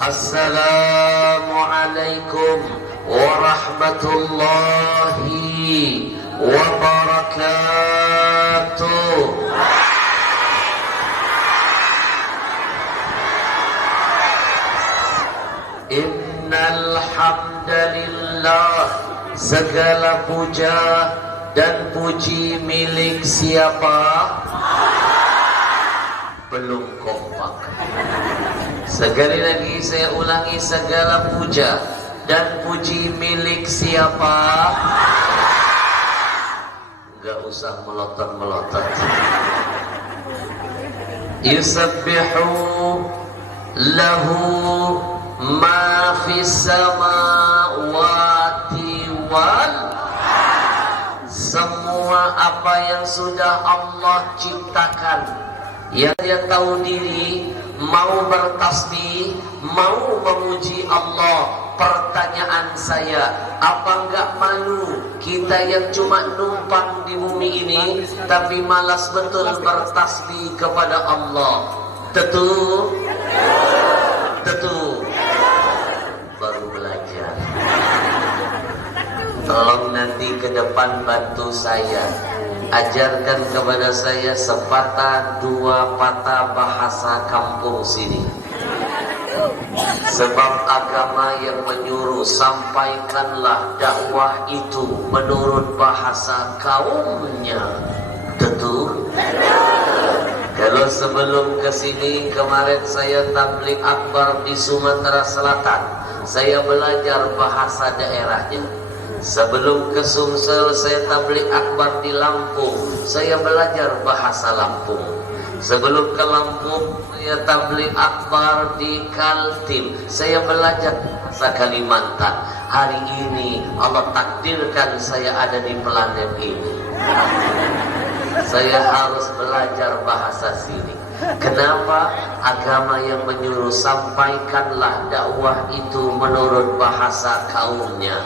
Assalamualaikum warahmatullahi wabarakatuh. Innal hamdalillah, segala puja dan puji milik siapa? Belum kompak. Sekali lagi saya ulangi, segala puja dan puji milik siapa? Enggak usah melotot-melotot. Yusabbihu lahu ma fis samawati wal, semua apa yang sudah Allah ciptakan, yang dia tahu diri, mau bertasbih, mau memuji Allah. Pertanyaan saya, apa enggak malu kita yang cuma numpang di bumi ini tapi malas betul bertasbih kepada Allah? Tentu baru belajar. Tolong nanti ke depan bantu saya, ajarkan kepada saya sepatah dua patah bahasa kampung sini. Sebab agama yang menyuruh sampaikanlah dakwah itu menurut bahasa kaumnya. Tentu. Kalau sebelum kesini, kemarin saya tabligh akbar di Sumatera Selatan, saya belajar bahasa daerahnya. Sebelum ke Sumsel, saya tabligh akbar di Lampung, saya belajar bahasa Lampung. Sebelum ke Lampung, saya tabligh akbar di Kaltim, saya belajar bahasa Kalimantan. Hari ini Allah takdirkan saya ada di planet ini. Saya harus belajar bahasa sini. Kenapa? Agama yang menyuruh sampaikanlah dakwah itu menurut bahasa kaumnya.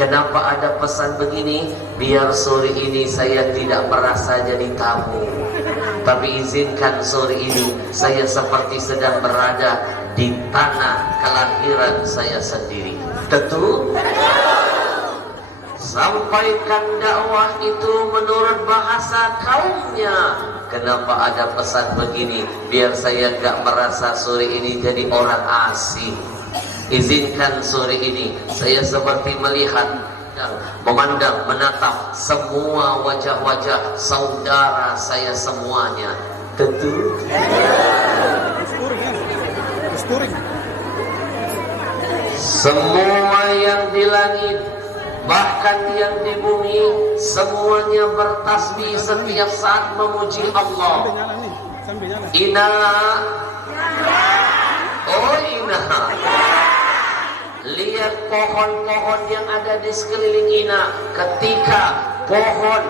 Kenapa ada pesan begini? Biar sore ini saya tidak merasa jadi tamu, tapi izinkan sore ini saya seperti sedang berada di tanah kelahiran saya sendiri. Tentu sampaikan dakwah itu menurut bahasa kaumnya. Kenapa ada pesan begini? Biar saya gak merasa sore ini jadi orang asing. Izinkan sore ini saya seperti melihat, memandang, menatap semua wajah-wajah saudara saya semuanya. Tentu semua yang di langit, bahkan yang di bumi, semuanya bertasbih setiap saat memuji Allah. Ina, oh Ina, lihat pohon-pohon yang ada di sekeliling Ina. Ketika pohon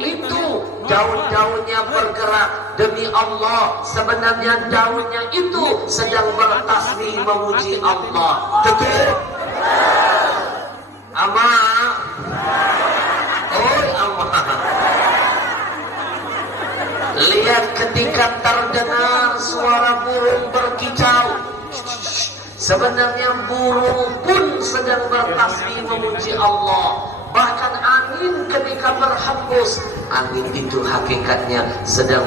itu daun-daunnya bergerak, demi Allah, sebenarnya daunnya itu sedang bertasbih memuji Allah. Betul? Ama, oh ama, lihat ketika terdengar suara burung berkicau, sebenarnya burung pun sedang bertasbih memuji Allah. Bahkan angin ketika berhembus, angin itu hakikatnya sedang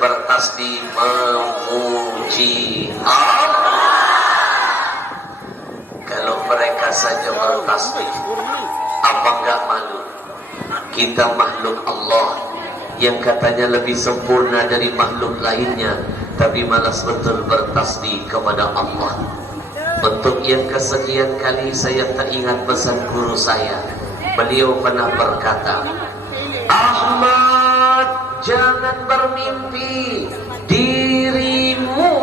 bertasbih memuji Allah. Kalau mereka saja bertasbih, apa enggak malu? Kita makhluk Allah yang katanya lebih sempurna dari makhluk lainnya, tapi malas betul bertasbih kepada Allah. Untuk yang kesekian kali saya teringat pesan guru saya. Beliau pernah berkata, Ahmad, jangan bermimpi dirimu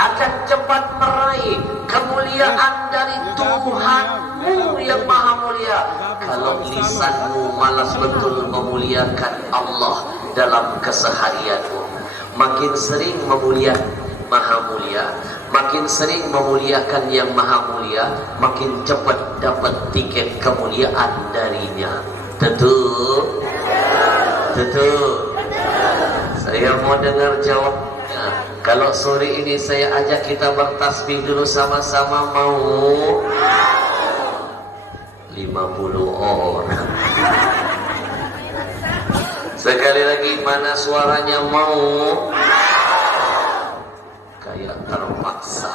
akan cepat meraih kemuliaan dari Tuhanmu yang maha mulia. Kalau lisanmu malas betul memuliakan Allah dalam keseharianmu, makin sering memuliakan maha mulia, makin sering memuliakan yang maha mulia, makin cepat dapat tiket kemuliaan darinya. Tentu saya mau dengar jawabnya. Kalau sore ini saya ajak kita bertasbih dulu sama-sama, mau? 50 orang. Sekali lagi, mana suaranya, mau? Kayak terpaksa.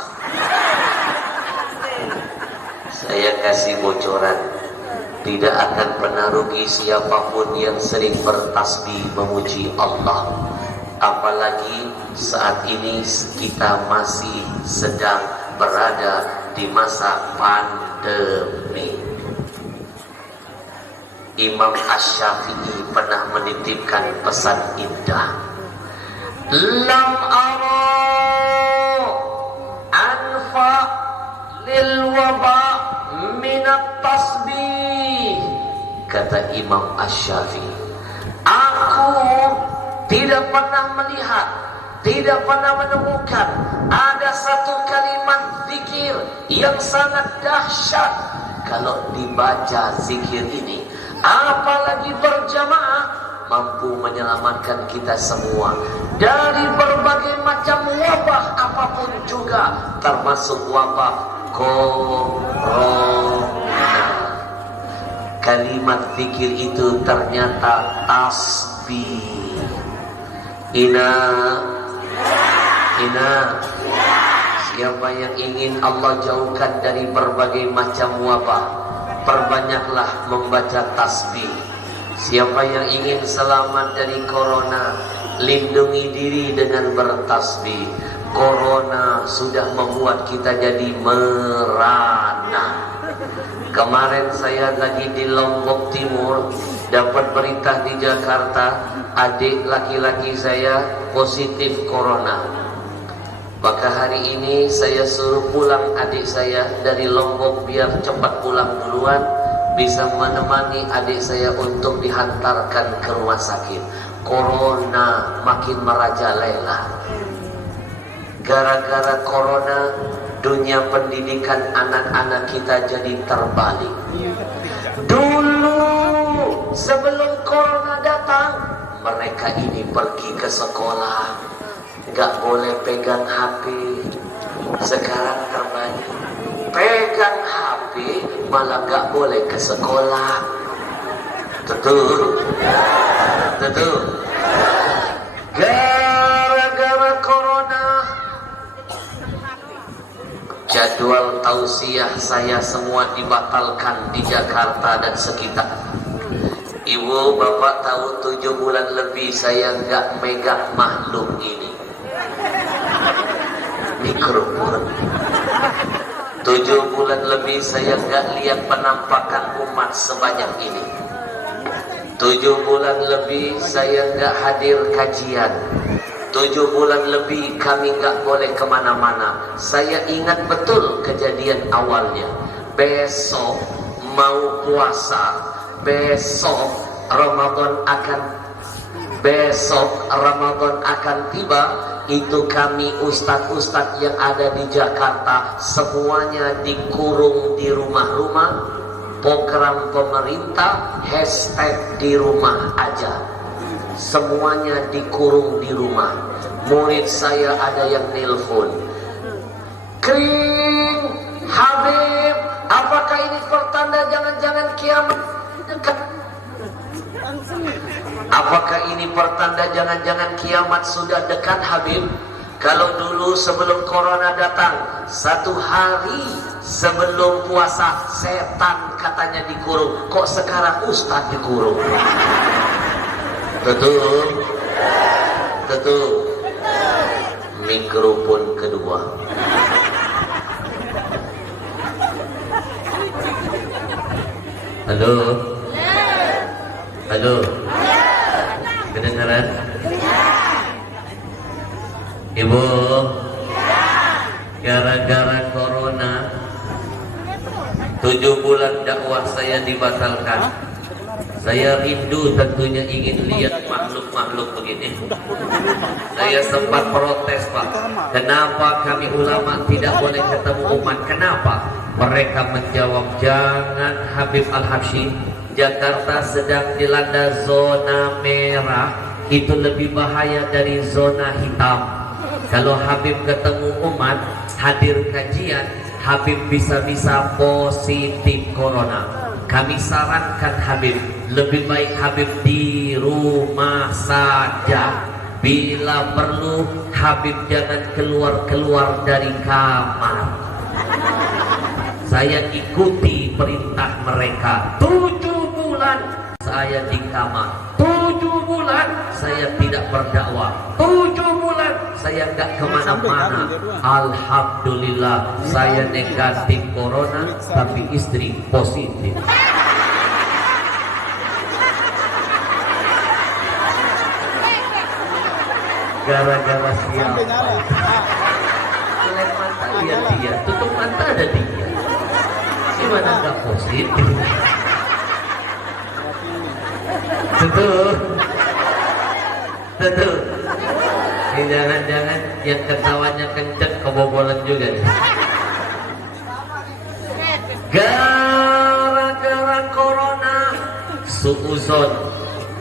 Saya kasih bocoran, tidak akan pernah rugi siapapun yang sering bertasbih memuji Allah. Apalagi saat ini kita masih sedang berada di masa pandemi. Imam Asy-Syafi'i pernah menitipkan pesan indah. Lam ara anfa lil waba minat tasbih, kata Imam Asy-Syafi'i. Aku tidak pernah melihat, tidak pernah menemukan ada satu kalimat zikir yang sangat dahsyat kalau dibaca zikir ini, apalagi berjamaah, mampu menyelamatkan kita semua dari berbagai macam wabah apapun juga, termasuk wabah corona. Kalimat zikir itu ternyata tasbih. Ina siapa yang ingin Allah jauhkan dari berbagai macam wabah, perbanyaklah membaca tasbih. Siapa yang ingin selamat dari corona, lindungi diri dengan bertasbih. Corona sudah membuat kita jadi merana. Kemarin saya lagi di Lombok Timur, dapat berita di Jakarta, adik laki-laki saya positif corona. Maka hari ini saya suruh pulang adik saya dari Lombok biar cepat pulang duluan, bisa menemani adik saya untuk dihantarkan ke rumah sakit. Corona makin merajalela. Gara-gara corona, dunia pendidikan anak-anak kita jadi terbalik. Dulu sebelum corona datang, mereka ini pergi ke sekolah, gak boleh pegang HP. Sekarang terbalik, pegang HP malah gak boleh ke sekolah. Betul? Betul? Gara-gara corona, jadwal tausiah saya semua dibatalkan di Jakarta dan sekitar. Ibu bapak tahu 7 bulan lebih saya nggak megang makhluk ini, mikrofon. 7 bulan lebih saya nggak lihat penampakan umat sebanyak ini. 7 bulan lebih saya nggak hadir kajian. 7 bulan lebih kami gak boleh kemana-mana. Saya ingat betul kejadian awalnya. Besok mau puasa, besok Ramadan akan tiba. Itu kami ustadz-ustadz yang ada di Jakarta semuanya dikurung di rumah-rumah. Program pemerintah hashtag di rumah aja. Semuanya dikurung di rumah. Murid saya ada yang nelpon, Kring, Habib, apakah ini pertanda jangan-jangan kiamat dekat? Apakah ini pertanda jangan-jangan kiamat sudah dekat, Habib? Kalau dulu sebelum corona datang, 1 hari sebelum puasa setan katanya dikurung, kok sekarang ustadz dikurung? Betul? Betul? Mikrofon kedua. Halo? Halo? Kedengaran? Ibu? Gara-gara corona 7 bulan dakwah saya dibatalkan. Saya rindu tentunya ingin lihat makhluk-makhluk begini. Saya sempat protes, Pak. Kenapa kami ulama tidak boleh ketemu umat? Kenapa? Mereka menjawab, jangan Habib Al-Habsyi, Jakarta sedang dilanda zona merah. Itu lebih bahaya dari zona hitam. Kalau Habib ketemu umat, hadir kajian, Habib bisa-bisa positif corona. Kami sarankan Habib, lebih baik Habib di rumah saja. Bila perlu, Habib jangan keluar-keluar dari kamar. Saya ikuti perintah mereka. 7 bulan saya di kamar. 7 bulan saya tidak berdakwah. 7 bulan saya nggak kemana-mana. Alhamdulillah saya negatif corona, tapi istri positif. Gara-gara siapa? Selain mata lihat dia, tutup mata ada dia. Gimana nggak positif? Betul. Jangan-jangan yang ketawanya kenceng kebobolan juga nih. Gara-gara corona, suuzon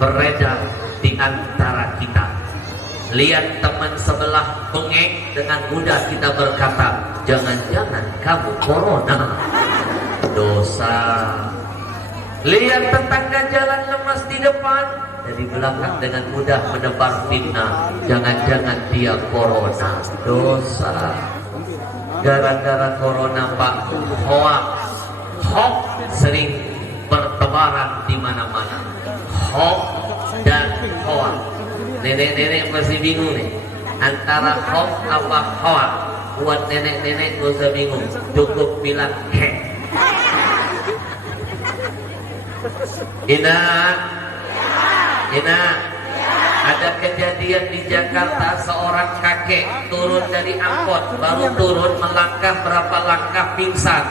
beredar di antara kita. Lihat teman sebelah bengek, dengan mudah kita berkata, jangan-jangan kamu corona. Dosa. Lihat tetangga jalan lemas di depan, dari belakang dengan mudah menebar fitnah, jangan-jangan dia corona. Dosa. Gara-gara corona Pak, hoax sering bertebaran di mana-mana. Hoax dan hoax. Nenek-nenek masih bingung nih antara hoax apa hoax. Buat nenek-nenek gak usah bingung, cukup bilang heh. Ina, ada kejadian di Jakarta, seorang kakek turun dari angkot, baru turun melangkah berapa langkah pingsan,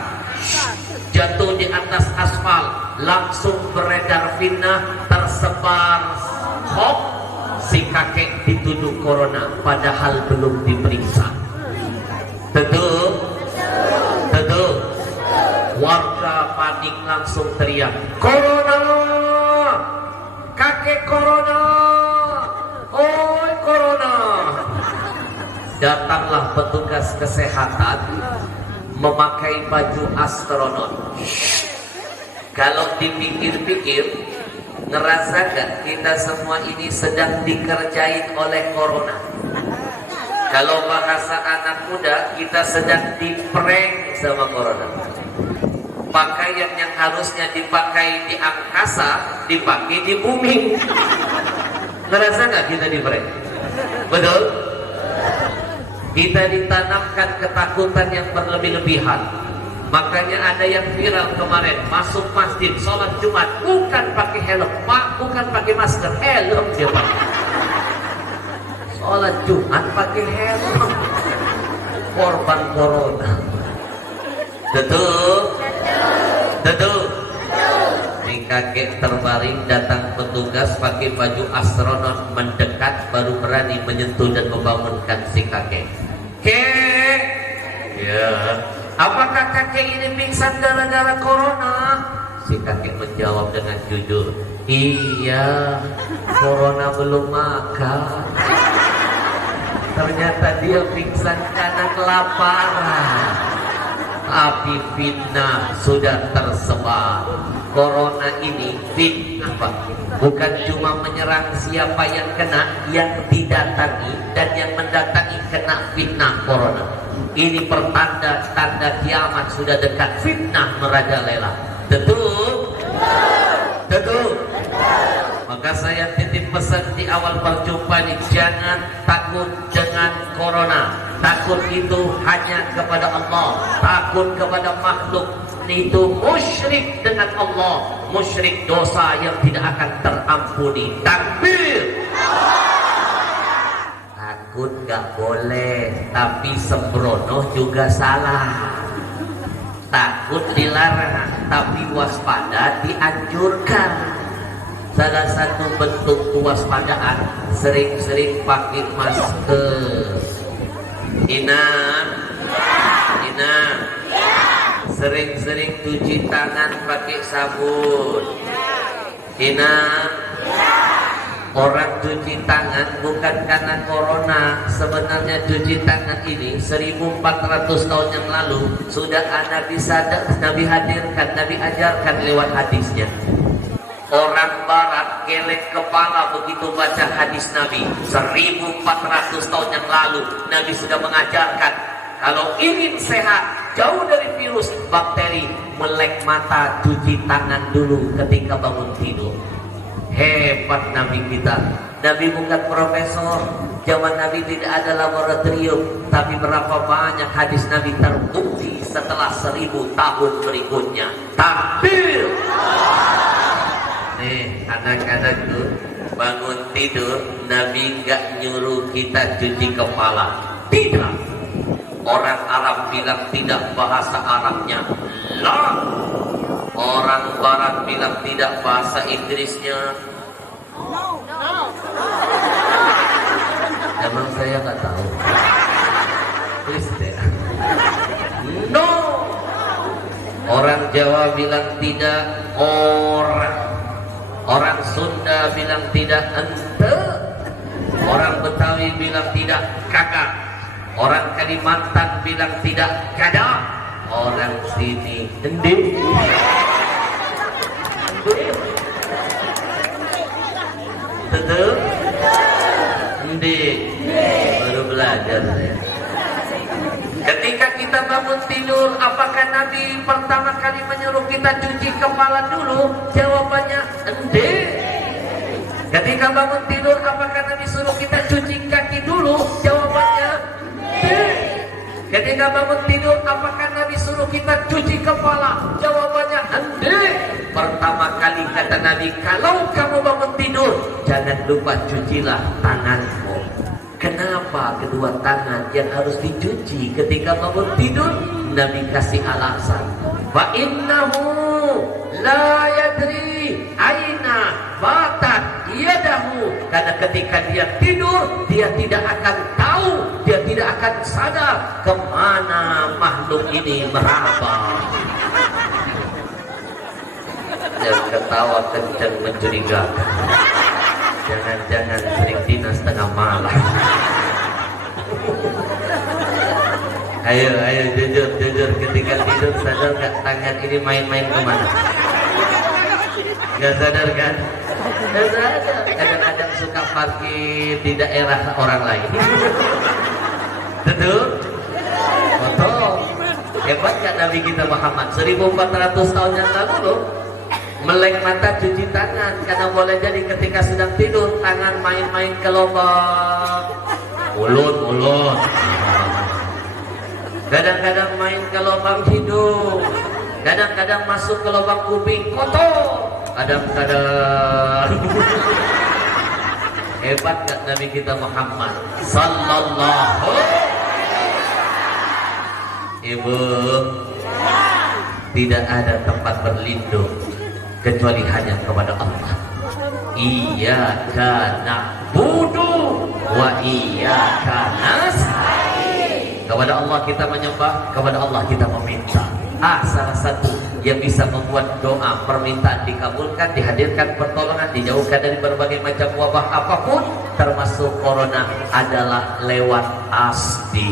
jatuh di atas aspal, langsung beredar fitnah, tersebar hoax, si kakek dituduh corona padahal belum diperiksa. Tentu warga panik langsung teriak, corona, kakek corona, oi corona. Datanglah petugas kesehatan memakai baju astronot. Kalau dipikir-pikir, ngerasa gak kita semua ini sedang dikerjain oleh corona? Kalau bahasa anak muda, kita sedang diprank sama corona. Pakaian yang harusnya dipakai di angkasa, dipakai di bumi. Ngerasa gak kita diprank? Betul? Kita ditanamkan ketakutan yang berlebih-lebihan. Makanya ada yang viral kemarin, masuk masjid, sholat Jumat, bukan pakai helm, Pak, bukan pakai masker, helm dia pakai. Sholat Jumat pakai helm, korban corona. Betul? Ini kakek terbaring, datang petugas pakai baju astronot, mendekat baru berani menyentuh dan membangunkan si kakek. Kek, ya. Apakah kakek ini pingsan gara-gara corona? Si kakek menjawab dengan jujur, iya, corona belum makan. Ternyata dia pingsan karena kelaparan. Tapi fitnah sudah tersebar. Corona ini fitnah Pak, bukan cuma menyerang siapa yang kena, yang didatangi dan yang mendatangi kena fitnah corona. Ini pertanda-tanda kiamat sudah dekat, fitnah merajalela. Tentu. Maka saya titip pesan di awal perjumpaan ini, jangan takut dengan corona. Takut itu hanya kepada Allah, takut kepada makhluk itu musyrik dengan Allah, musyrik dosa yang tidak akan terampuni. Takbir. Takut gak boleh, tapi sembrono juga salah. Takut dilarang, tapi waspada dianjurkan. Salah satu bentuk kewaspadaan, sering-sering pakai masker. Ina, sering-sering cuci tangan pakai sabun. Ina, Orang cuci tangan bukan karena corona. Sebenarnya cuci tangan ini 1400 tahun yang lalu sudah Nabi hadirkan, Nabi ajarkan lewat hadisnya. Orang barat gelek kepala begitu baca hadis Nabi 1400 tahun yang lalu. Nabi sudah mengajarkan kalau ingin sehat, jauh dari virus, bakteri, melek mata, cuci tangan dulu ketika bangun tidur. Hebat Nabi kita. Nabi bukan profesor. Zaman Nabi tidak ada laboratorium. Tapi berapa banyak hadis Nabi terbukti setelah 1000 tahun berikutnya. Takbir. Nih anak-anak tuh bangun tidur, Nabi nggak nyuruh kita cuci kepala. Tidak. Orang Arab bilang tidak, bahasa Arabnya la. Orang Barat bilang tidak, bahasa Inggrisnya no. Emang saya nggak tahu. Please deh. No. Orang Jawa bilang tidak, orang Sunda bilang tidak, ente. Orang Betawi bilang tidak, kakak. Orang Kalimantan bilang tidak, kada. Orang sini endi. Betul? Endi. Baru belajar saya. Ketika kita bangun tidur, apakah Nabi pertama kali menyuruh kita cuci kepala dulu? Jawabannya endi. Ketika bangun tidur, apakah Nabi suruh kita cuci kaki dulu? Jawabannya endi. Ketika bangun tidur, apakah Nabi suruh kita cuci kepala? Jawabannya endi. Pertama kali kata Nabi, kalau kamu bangun tidur, jangan lupa cucilah tanganmu. Kenapa kedua tangan yang harus dicuci ketika bangun tidur? Nabi kasih alasan. Wa innahu la yadri aina batat yadahu. Karena ketika dia tidur, dia tidak akan tahu, dia tidak akan sadar kemana makhluk ini meraba. Dan ketawa kencang mencurigakan. Jangan-jangan sering dinas tengah malam. Ayo jujur ketika tidur sadar gak tangan ini main-main kemana? Gak sadar kan? Gak sadar. Kadang-kadang suka parkir di daerah orang lain. Betul? Betul. Hebat kan Nabi kita Muhammad 1400 tahun yang lalu loh. Melek mata, cuci tangan. Karena boleh jadi ketika sedang tidur tangan main-main ke lubang mulut. Kadang-kadang main ke lubang hidung. Kadang-kadang masuk ke lubang kuping kotor. Kadang-kadang hebat kan Nabi kita Muhammad sallallahu. Ibu, tidak ada tempat berlindung kecuali hanya kepada Allah. Iyyaka na'budu wa iyyaka nasta'in. Kepada Allah kita menyembah, kepada Allah kita meminta. Salah satu yang bisa membuat doa permintaan dikabulkan, dihadirkan pertolongan, dijauhkan dari berbagai macam wabah apapun, termasuk corona, adalah lewat tasbih.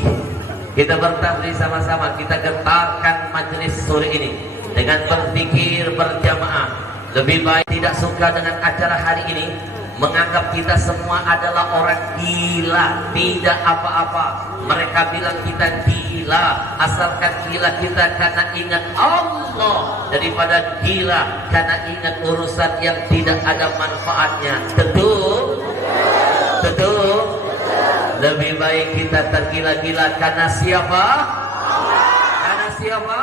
Kita bertasbih sama-sama, kita getarkan majelis sore ini dengan berzikir berjamaah. Lebih baik tidak suka dengan acara hari ini, menganggap kita semua adalah orang gila, tidak apa-apa. Mereka bilang kita gila, asalkan gila kita karena ingat Allah, daripada gila karena ingat urusan yang tidak ada manfaatnya. Betul? Betul? Lebih baik kita tergila-gila karena siapa? Karena siapa?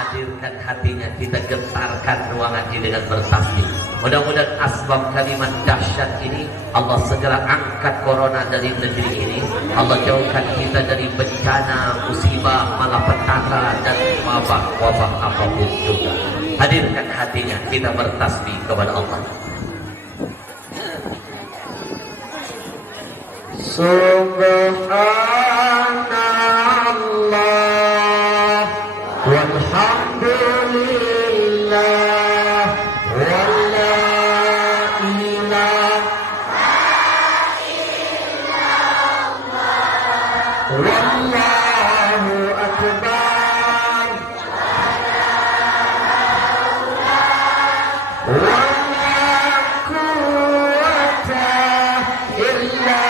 Hadirkan hatinya, kita getarkan ruangan ini dengan bertasbih. Mudah-mudahan asbab kalimat dahsyat ini Allah segera angkat corona dari negeri ini. Allah jauhkan kita dari bencana, musibah, malapetaka dan wabah apapun juga. Hadirkan hatinya, kita bertasbih kepada Allah. Subhanallah walhamdulillah wa la ilaha Wallahu akbar. Wala quwwata illa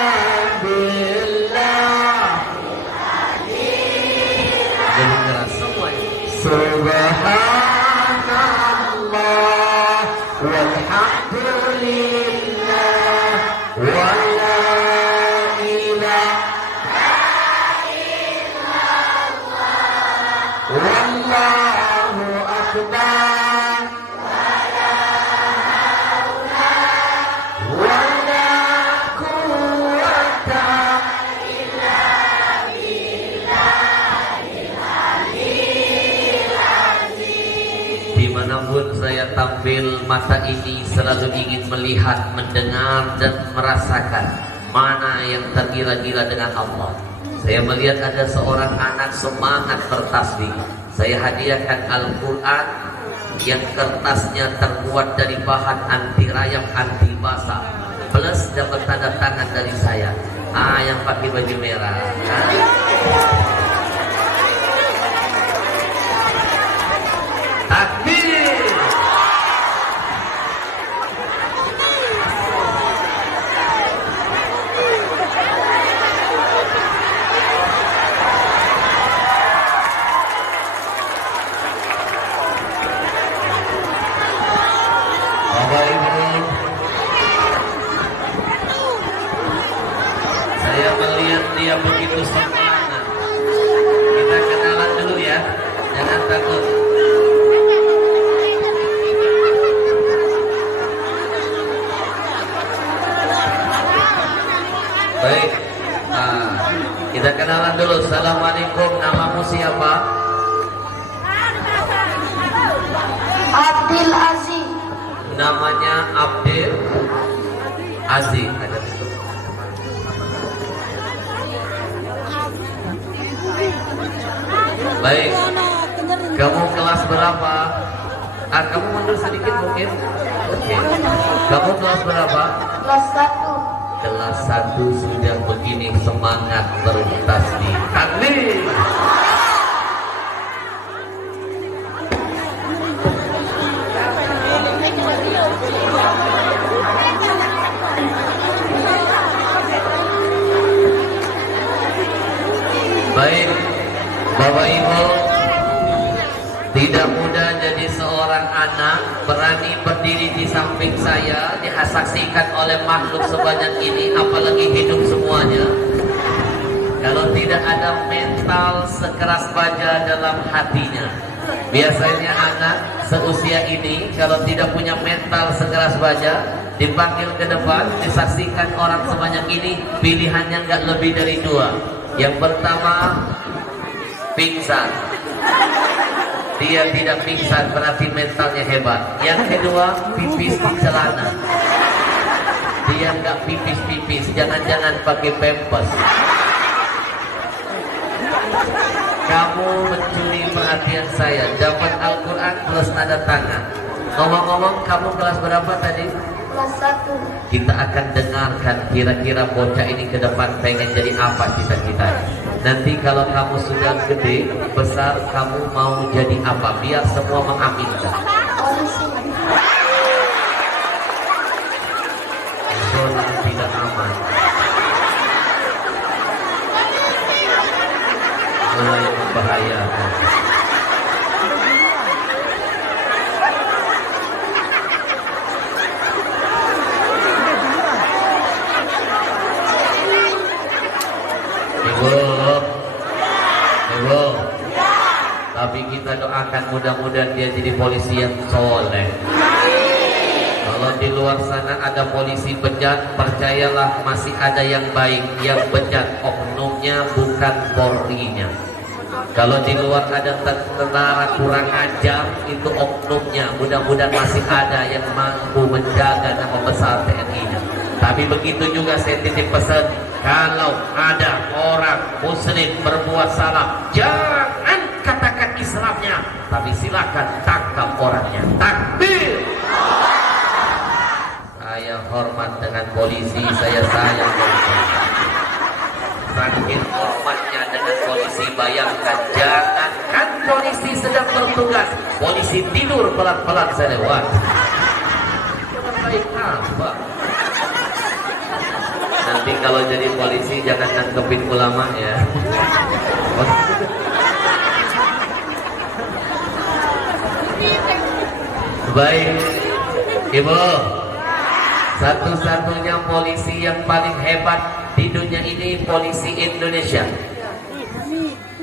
billah. Jadi keras semua. Subhanallah walhamdulillah wala ilaha illallah wallahu akbar wala quwwata illa billahil dimanapun saya tampil, mata ini selalu ingin melihat, mendengar dan merasakan mana yang tergila-gila dengan Allah. Saya melihat ada seorang anak semangat bertasbih. Saya hadiahkan Al-Quran yang kertasnya terbuat dari bahan anti rayap, anti basah, plus dapat tanda tangan dari saya. Yang pakai baju merah. Takbir. Bapak Ibu, saya melihat dia begitu semangat. Kita kenalan dulu ya, jangan takut. Baik, kita kenalan dulu. Assalamualaikum, namamu siapa? Abdul Aziz. Namanya Abdul Aziz. Baik, kamu kelas berapa? Kamu mundur sedikit mungkin. Oke. Kamu kelas berapa? Kelas 1. Kelas 1 sudah begini semangat bertasbih. Takbir. Baik, Bapak Ibu, tidak mudah jadi seorang anak berani berdiri di samping saya, disaksikan oleh makhluk sebanyak ini, apalagi hidup semuanya. Kalau tidak ada mental sekeras baja dalam hatinya. Biasanya anak seusia ini kalau tidak punya mental sekeras baja, dipanggil ke depan, disaksikan orang sebanyak ini, pilihannya nggak lebih dari dua. Yang pertama, pingsan. Dia tidak pingsan berarti mentalnya hebat. Yang kedua, pipis di celana. Dia nggak pipis-pipis, jangan-jangan pakai pampers. Kamu mencuri perhatian saya, dapat Al-Quran plus tanda tangan. Ngomong-ngomong, kamu kelas berapa tadi? Kelas 1. Kita akan dengarkan kira-kira bocah ini ke depan pengen jadi apa cita-citanya. Nanti kalau kamu sudah gede, besar, kamu mau jadi apa? Biar semua mengaminkan. Polisi. Zona tidak aman. Mulai membahayakan. Ibu, tapi kita doakan mudah-mudahan dia jadi polisi yang soleh. Kalau di luar sana ada polisi bejat, percayalah masih ada yang baik. Yang bejat oknumnya bukan Polrinya. Kalau di luar ada tentara kurang ajar, itu oknumnya. Mudah-mudahan masih ada yang mampu menjaga nama besar TNI-nya. Tapi begitu juga saya titip pesan, kalau ada orang muslim berbuat salah, jangan katakan Islamnya, tapi silakan tangkap orangnya. Takbir. Saya hormat dengan polisi, saya sayang dengan polisi. Sakit hormatnya dengan polisi. Bayangkan, jangankan polisi sedang bertugas, polisi tidur pelan-pelan saya lewat. Baik apa? Nanti kalau jadi polisi jangan nangkepin ulama ya. Baik, Ibu, satu-satunya polisi yang paling hebat di dunia ini polisi Indonesia.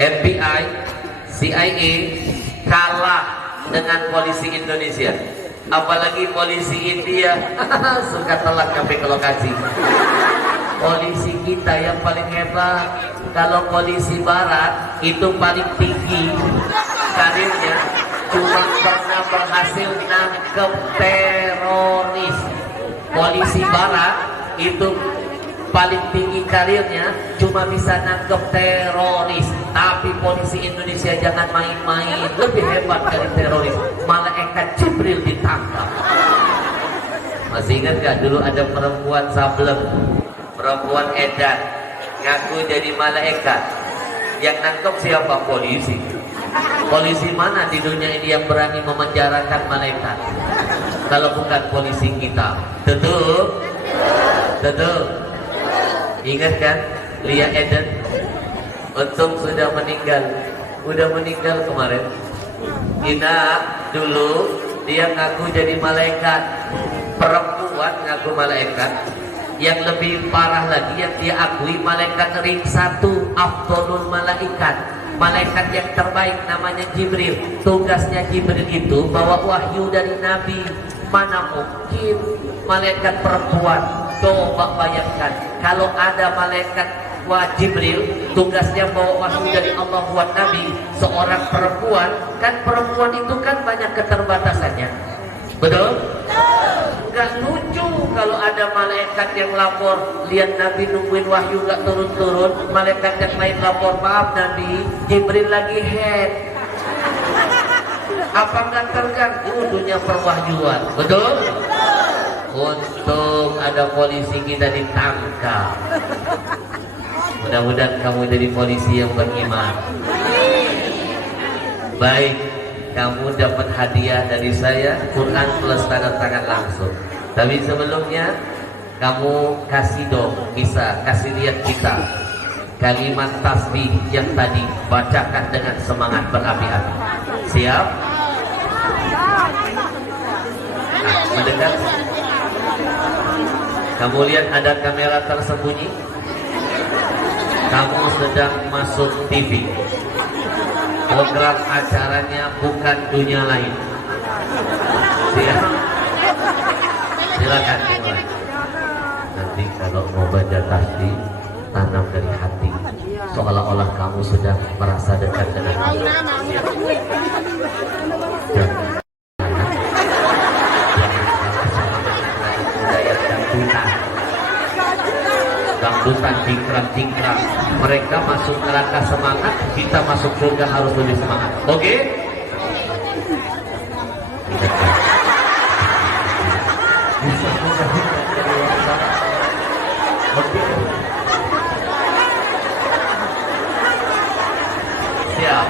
FBI, CIA kalah dengan polisi Indonesia. Apalagi polisi India suka telat sampai ke lokasi. Polisi kita yang paling hebat. Kalau polisi Barat itu paling tinggi karirnya, cuma pernah berhasil nangkep teroris. Polisi Barat itu paling tinggi karirnya, cuma bisa nangkep teroris. Tapi polisi Indonesia jangan main-main, lebih hebat dari teroris. Malaikat Jibril ditangkap. Masih ingat gak dulu ada perempuan sableng, perempuan edan, ngaku jadi malaikat. Yang nangkep siapa? Polisi. Polisi mana di dunia ini yang berani memenjarakan malaikat? Kalau bukan polisi kita. Tutup. Ingat kan Lia Eden? Untung sudah meninggal. Udah meninggal kemarin. Ina dulu dia ngaku jadi malaikat. Perempuan ngaku malaikat. Yang lebih parah lagi yang dia akui malaikat ring 1, Afdolul Malaikat. Malaikat yang terbaik namanya Jibril. Tugasnya Jibril itu bawa wahyu dari Nabi. Mana mungkin malaikat perempuan? Coba bayangkan, kalau ada malaikat Jibril, tugasnya bawa wahyu dari Allah buat Nabi, seorang perempuan, kan perempuan itu kan banyak keterbatasannya. Betul? Gak lucu kalau ada malaikat yang lapor, lihat Nabi nungguin wahyu gak turun-turun, malaikat yang lain lapor, maaf Nabi, Jibril lagi head. Apa nggak terganggu dunia perwahyuan? Betul? Untung ada polisi kita ditangkap. Mudah-mudahan kamu jadi polisi yang beriman. Baik, kamu dapat hadiah dari saya, Quran plus tanda tangan langsung. Tapi sebelumnya kamu kasih dong, bisa kasih lihat kita kalimat tasbih yang tadi, bacakan dengan semangat berapi-api. Siap? Mendekat. Kamu lihat ada kamera tersembunyi. Kamu sedang masuk TV. Program acaranya bukan dunia lain. Siap? Silakan mulai. Nanti kalau mau baca tasbih, tanam dari hati, seolah-olah kamu sudah merasa dekat dengan Allah. Dangdutan cingkrang-cingkrang. Mereka masuk neraka semangat, kita masuk surga harus lebih semangat. Oke? Siap.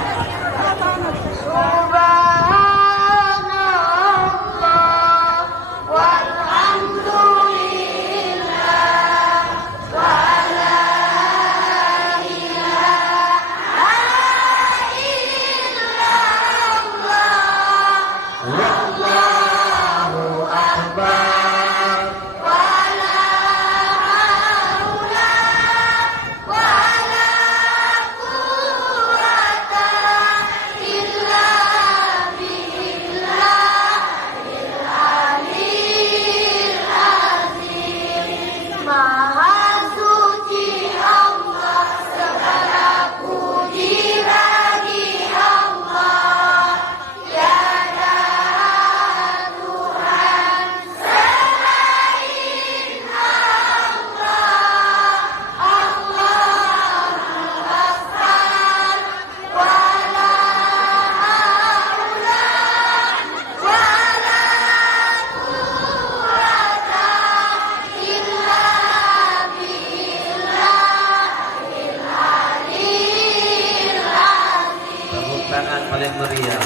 paling meriah.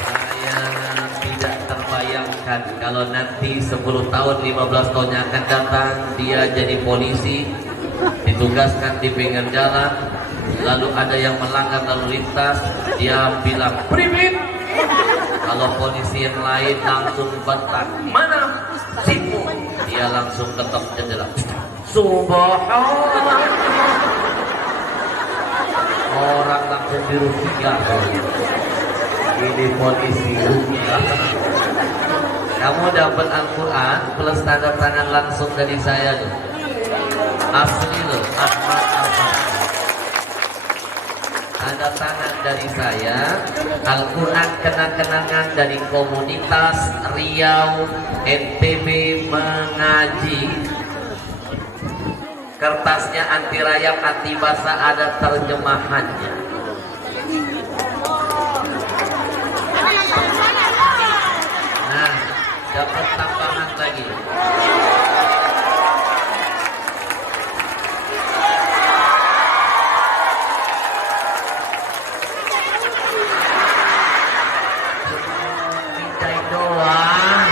Saya tidak terbayangkan kalau nanti 10 tahun, 15 tahun yang akan datang dia jadi polisi, ditugaskan di pinggir jalan, lalu ada yang melanggar lalu lintas, dia bilang primit. Kalau polisi yang lain langsung bentak, mana sipu, dia langsung ketok jendela. Subhanallah. Orang langsung dirugikan. Ini polisi rugikan. Kamu dapat Al-Quran plus tanda tangan langsung dari saya tuh. Asli loh, Ahmad Al-Fatih. Tanda tangan dari saya, Al-Quran kenang-kenangan dari komunitas Riau NTB mengaji. Kertasnya anti rayap, anti basah, ada terjemahannya. Nah, dapat tambahan lagi. Mindai doang.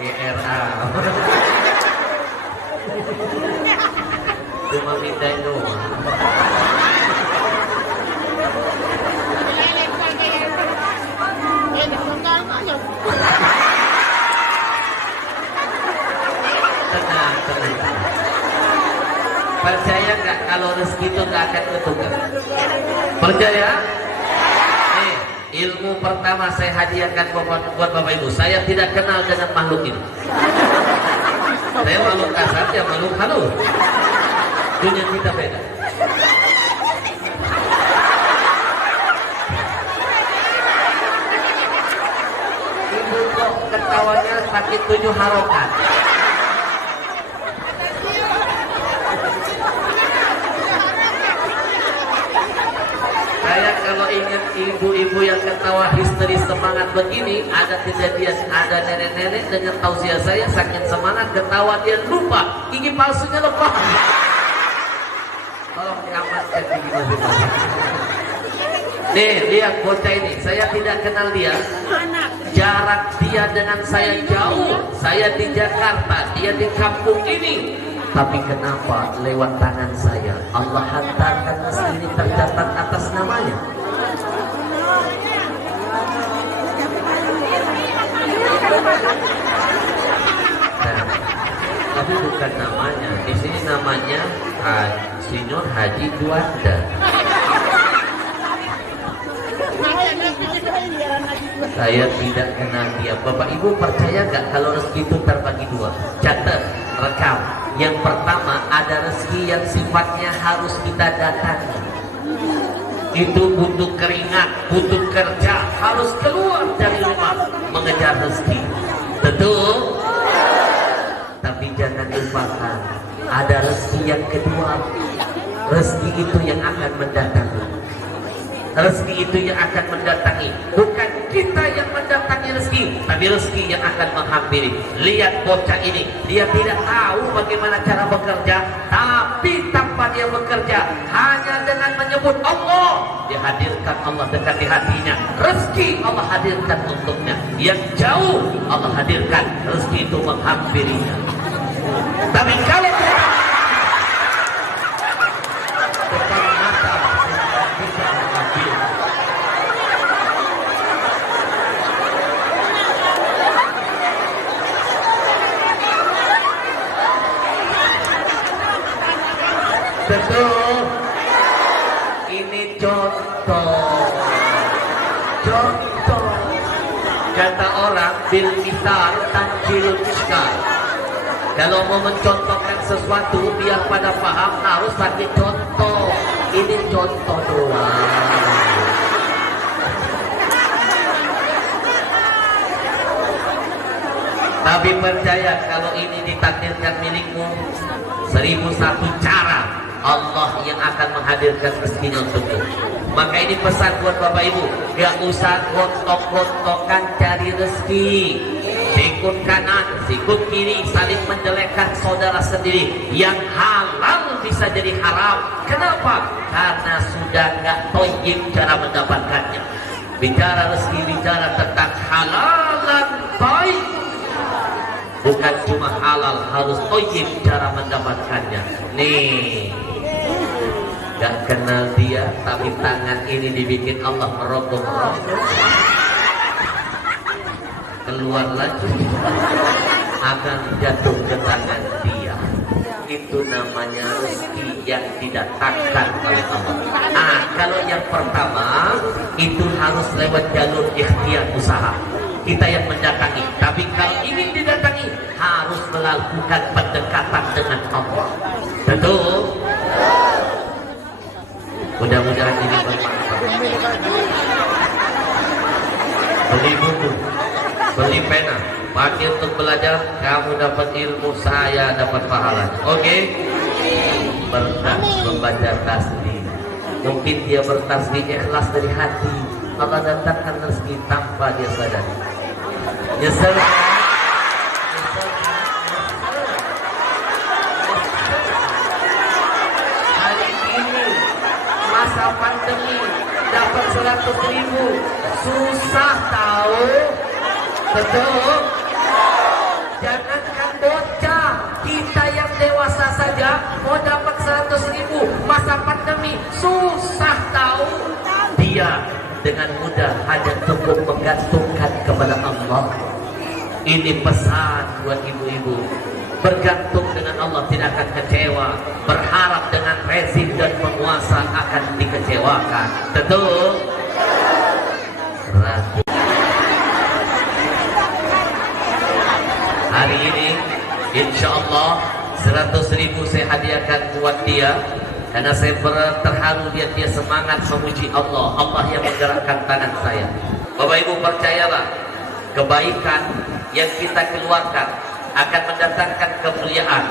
GRA. Cuma mindai doang. Tenang. Percaya nggak kalau rezeki itu nggak akan ketukar? Percaya? Nih, ilmu pertama saya hadiahkan buat Bapak Ibu. Saya tidak kenal dengan makhluk ini. Saya makhluk kasar, dia makhluk halus. Dunia kita beda. Ibu kok ketawanya sakit 7 harokat. Saya kalau ingat ibu-ibu yang ketawa histeris semangat begini, ada kejadian, ada nenek-nenek dengan tausiah saya saking semangat ketawa dia lupa gigi palsunya lepas. Tolong diamankan gigi mobil. Nih, lihat bocah ini, saya tidak kenal dia. Jarak dia dengan saya jauh. Saya di Jakarta, dia di kampung ini. Tapi kenapa lewat tangan saya Allah hantarkan meski ini tercatat atas namanya? Nah, tapi bukan namanya. Di sini namanya Senior Haji Juanda. Saya tidak kenal dia. Bapak Ibu percaya nggak kalau rezeki itu terbagi dua? Catat, rekam. Yang pertama ada rezeki yang sifatnya harus kita datangi. Itu butuh keringat, butuh kerja, harus keluar dari rumah mengejar rezeki. Betul? Tapi jangan lupakan ada rezeki yang kedua. Rezeki itu yang akan mendatangi. Rezeki itu yang akan mendatangi. Bukan kita yang mendatangi rezeki, tapi rezeki yang akan menghampiri. Lihat bocah ini, dia tidak tahu bagaimana cara bekerja, tapi tanpa dia bekerja, hanya dengan menyebut Allah, dihadirkan Allah dekat di hatinya. Rezeki Allah hadirkan untuknya. Yang jauh Allah hadirkan, rezeki itu menghampirinya. Tapi kalau depan mata bisa mengambil. Betul. Ini contoh. Kata orang bil misal tanjilun iskal. Kalau mau mencontohkan sesuatu biar pada paham harus pakai contoh. Ini contoh doang. Tapi percaya kalau ini ditakdirkan milikmu, 1001 cara Allah yang akan menghadirkan rezekinya untukmu. Maka ini pesan buat Bapak Ibu, gak usah gontok-gontokan cari rezeki. Sikut kanan, sikut kiri, saling menjelekkan saudara sendiri. Yang halal bisa jadi haram. Kenapa? Karena sudah nggak thayyib cara mendapatkannya. Bicara rezeki, bicara tentang halalan baik, bukan cuma halal, harus thayyib cara mendapatkannya. Nih, gak kenal dia, tapi tangan ini dibikin Allah merogoh-merogoh, keluar lagi akan jatuh ke tangan dia. Itu namanya rezeki yang didatangkan oleh Allah. Kalau yang pertama itu harus lewat jalur ikhtiar usaha, kita yang mendatangi. Tapi kalau ingin didatangi harus melakukan pendekatan dengan Allah. Betul? Mudah-mudahan ini bermanfaat. Beli buku, beli pena, pakai untuk belajar, kamu dapat ilmu, saya dapat pahala. Oke? Pernah membaca tasbih, mungkin dia bertasbih ikhlas dari hati, Allah datangkan rezeki tanpa dia sadari. Nyesel? Hari ini masa pandemi dapat 100.000 susah tahu. Betul? Jangankan bocah, kita yang dewasa saja mau dapat 100.000 masa pandemi susah tahu. Dia dengan mudah hanya cukup menggantungkan kepada Allah. Ini pesan buat ibu-ibu, bergantung dengan Allah tidak akan kecewa, berharap dengan rezim dan penguasa akan dikecewakan. Betul? Ragu. Hari ini insya Allah 100.000 saya hadiahkan buat dia, karena saya terharu lihat dia semangat memuji Allah. Allah yang menggerakkan tangan saya. Bapak Ibu percayalah, kebaikan yang kita keluarkan akan mendatangkan kemuliaan.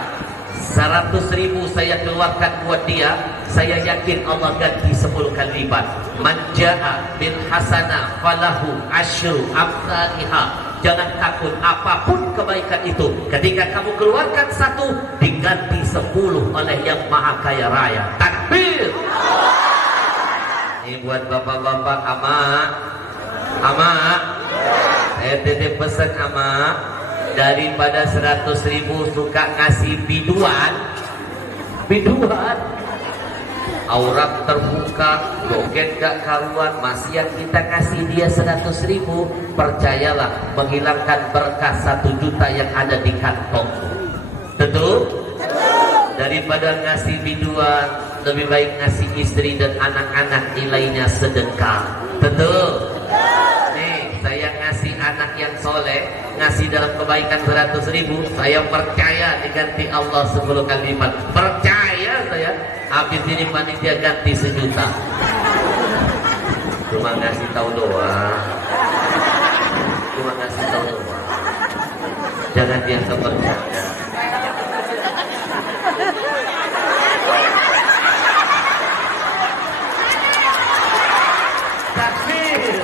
100.000 saya keluarkan buat dia, saya yakin Allah ganti 10 kali lipat. Man jaa bil hasanah falahu asyru amsalihha. Jangan takut apapun kebaikan itu, ketika kamu keluarkan 1 diganti 10 oleh yang maha kaya raya. Takbir. Ini buat bapak-bapak, ama, saya titip pesan ama, daripada 100.000 suka ngasih biduan, aurat terbuka, joget gak karuan, masih yang kita kasih dia 100.000, percayalah menghilangkan berkah 1 juta yang ada di kantong. Betul? Daripada ngasih biduan, lebih baik ngasih istri dan anak-anak, nilainya sedekah. Betul? Nih, saya ngasih anak yang soleh, ngasih dalam kebaikan 100.000, saya percaya diganti Allah 10 kali lipat. Percaya saya. Habis ini panitia ganti 1 juta. Cuma ngasih tahu doang. Jangan dianggap bercanda. Takbir.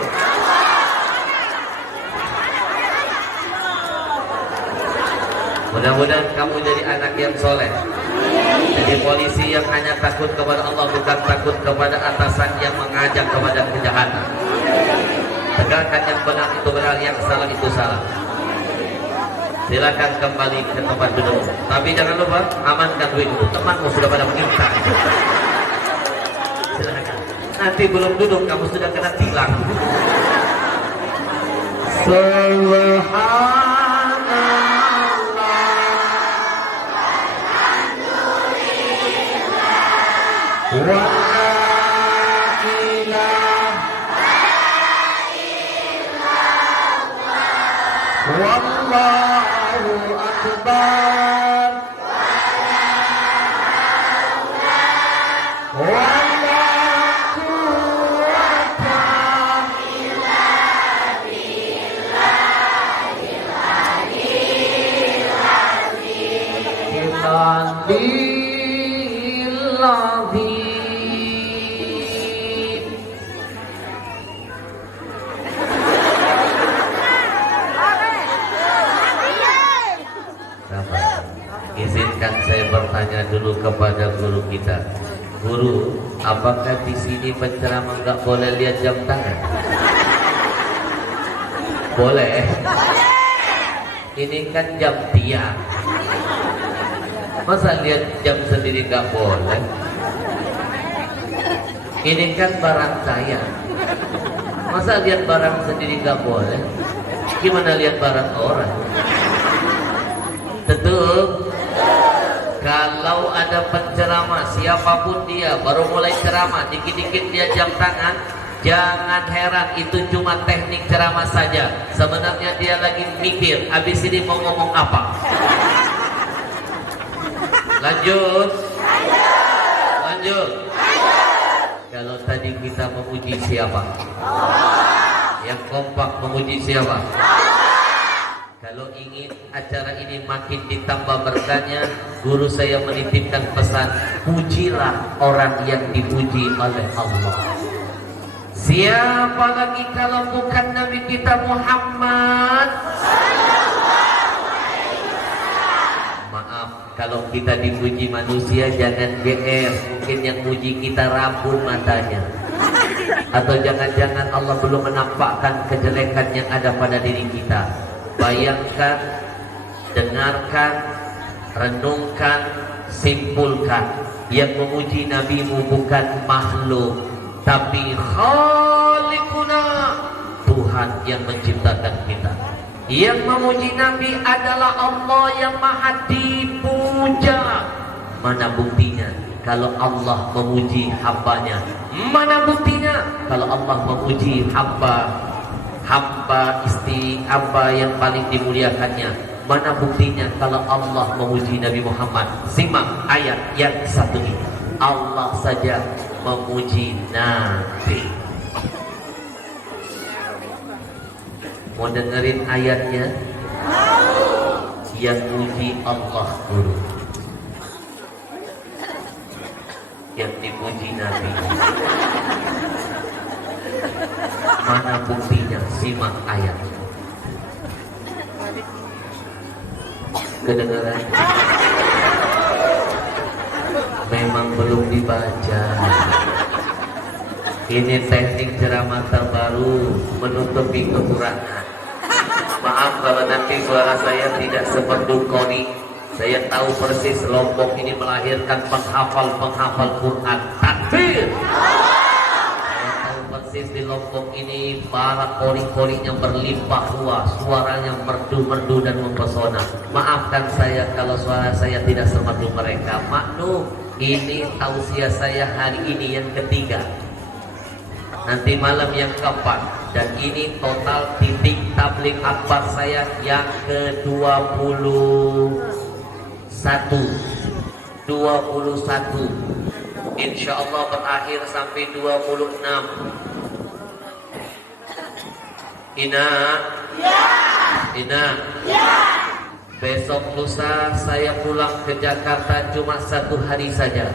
Mudah-mudahan kamu jadi anak yang soleh, jadi polisi yang hanya takut kepada Allah, bukan takut kepada atasan yang mengajak kepada kejahatan. Tegakkan yang benar itu benar, yang salah itu salah. Silakan kembali ke tempat duduk, tapi jangan lupa amankan duit dulu. Temanmu sudah pada mengintai. Silakan. Nanti belum duduk kamu sudah kena tilang. Wallahu akbar. Wala quwwata illa billahil aliyyil azim. Izinkan saya bertanya dulu kepada guru kita, guru, apakah di sini penceramah nggak boleh lihat jam tangan? Boleh. Ini kan jam tiang. Masa lihat jam sendiri nggak boleh? Ini kan barang saya. Masa lihat barang sendiri nggak boleh? Gimana lihat barang orang? Tentu kalau ada penceramah siapapun dia baru mulai ceramah dikit-dikit dia jam tangan, jangan heran, itu cuma teknik ceramah saja. Sebenarnya dia lagi mikir habis ini mau ngomong apa. Lanjut. Kalau tadi kita memuji siapa? Yang kompak memuji siapa? Kalau ingin acara ini makin ditambah berkahnya, guru saya menitipkan pesan, pujilah orang yang dipuji oleh Allah. Siapa lagi kalau bukan Nabi kita Muhammad? Maaf, kalau kita dipuji manusia jangan GR. Mungkin yang puji kita rabun matanya. Atau jangan-jangan Allah belum menampakkan kejelekan yang ada pada diri kita. Bayangkan, dengarkan, renungkan, simpulkan. Yang memuji Nabimu bukan makhluk, tapi Khaliquna, Tuhan yang menciptakan kita. Yang memuji Nabi adalah Allah yang maha dipuja. Mana buktinya kalau Allah memuji hambanya? Mana buktinya kalau Allah memuji hamba yang paling dimuliakannya? Mana buktinya kalau Allah memuji Nabi Muhammad? Simak ayat yang satu ini. Allah saja memuji Nabi. Mau dengerin ayatnya? Yang puji Allah guru, yang dipuji Nabi. Mana buktinya? Simak ayat. Kedengaran? Memang belum dibaca. Ini teknik ceramah terbaru menutupi kekurangan. Maaf kalau nanti suara saya tidak seperti Qori. Saya tahu persis Lombok ini melahirkan penghafal Quran. Takbir! Saya tahu persis di Lombok ini para Qori-Qorinya berlimpah ruah, suaranya merdu-merdu dan mempesona. Maafkan saya kalau suara saya tidak seperti mereka. Maklum, ini tausiah saya hari ini yang ketiga. Nanti malam yang keempat, dan ini total titik tabligh akbar saya yang ke-21. Insya Allah berakhir sampai 26. Ina? Besok lusa saya pulang ke Jakarta cuma 1 hari saja.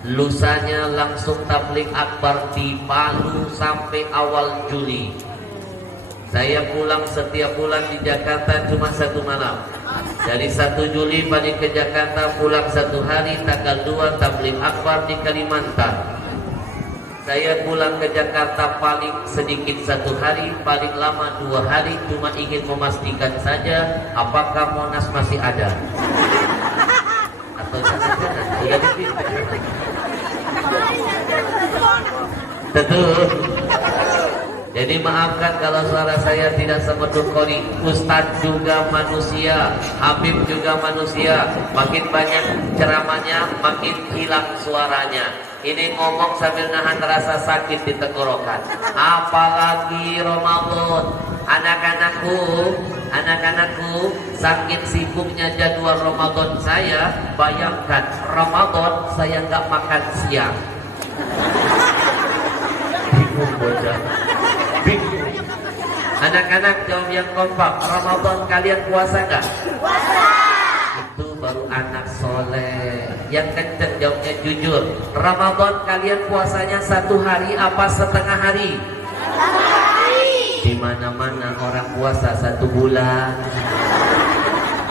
Lusanya langsung tabligh akbar di Palu sampai awal Juli. Saya pulang setiap bulan di Jakarta cuma 1 malam. Dari 1 Juli balik ke Jakarta, pulang 1 hari, tanggal 2 tabligh akbar di Kalimantan. Saya pulang ke Jakarta paling sedikit 1 hari, paling lama 2 hari, cuma ingin memastikan saja apakah Monas masih ada. Atau jangan-jangan sudah dipindah. Tentu. Jadi maafkan kalau suara saya tidak semerdu Qori. Ustadz juga manusia, Habib juga manusia. Makin banyak ceramahnya, makin hilang suaranya. Ini ngomong sambil nahan rasa sakit di tenggorokan. Apalagi Ramadan. Anak-anakku, sakit sibuknya jadwal Ramadan saya. Bayangkan, Ramadan saya nggak makan siang. Bingung bocah. Anak-anak jawab yang kompak. Ramadan kalian puasa nggak? Puasa. Itu baru anak soleh. Yang kenceng jawabnya jujur. Ramadan kalian puasanya 1 hari apa setengah hari? Setengah hari. Di mana-mana orang puasa 1 bulan.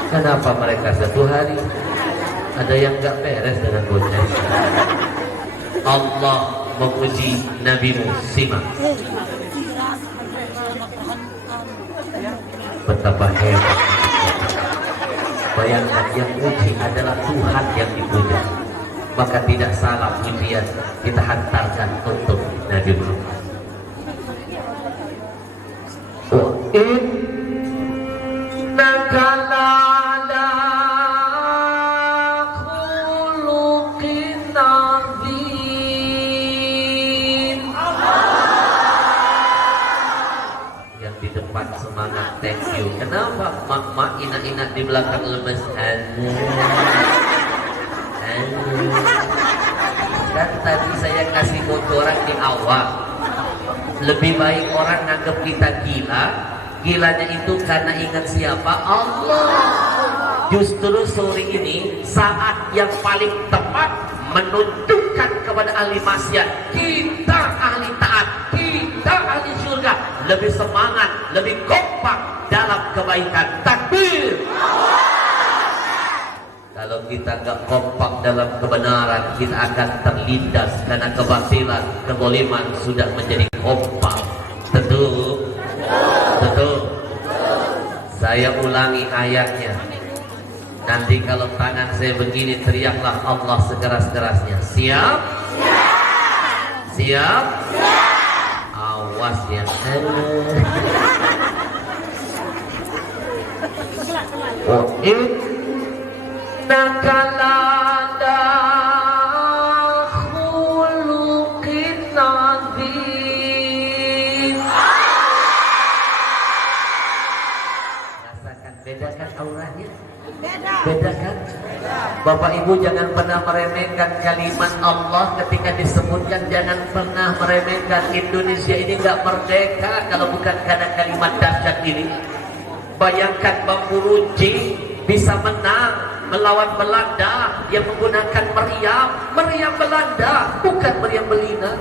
Kenapa mereka 1 hari? Ada yang nggak beres dengan bocah. Allah memuji Nabi Muhammad. Betapa hebat. Bayangkan yang muji adalah Tuhan yang dipuja. Maka tidak salah pujian kita hantarkan untuk Nabi Muhammad. Wa innaka la'ala khuluqin 'adzim. Yang di depan semangat, thank you. Kenapa mak-mak ina-ina di belakang lemes? Kan tadi saya kasih bocoran di awal. Lebih baik orang nganggap kita gila. Gilanya itu karena ingat siapa? Allah. Justru sore ini saat yang paling tepat menunjukkan kepada ahli maksiat, kita ahli taat, kita ahli surga, lebih semangat, lebih kompak dalam kebaikan. Takbir. Kalau kita nggak kompak dalam kebenaran, kita akan terlindas karena kebatilan, kezaliman sudah menjadi kompak. Tentu. Saya ulangi ayatnya. Nanti kalau tangan saya begini, teriaklah Allah sekeras-kerasnya. Siap? Siap? Awas ya. Innaka la'ala khuluqin 'adzim. Rasakan, bedakan auranya? Beda kan? Bapak Ibu jangan pernah meremehkan kalimat Allah ketika disebutkan. Jangan pernah meremehkan. Indonesia ini gak merdeka kalau bukan karena kalimat dahsyat ini. Bayangkan bambu runcing bisa menang melawan Belanda yang menggunakan meriam Belanda, bukan meriam Belina.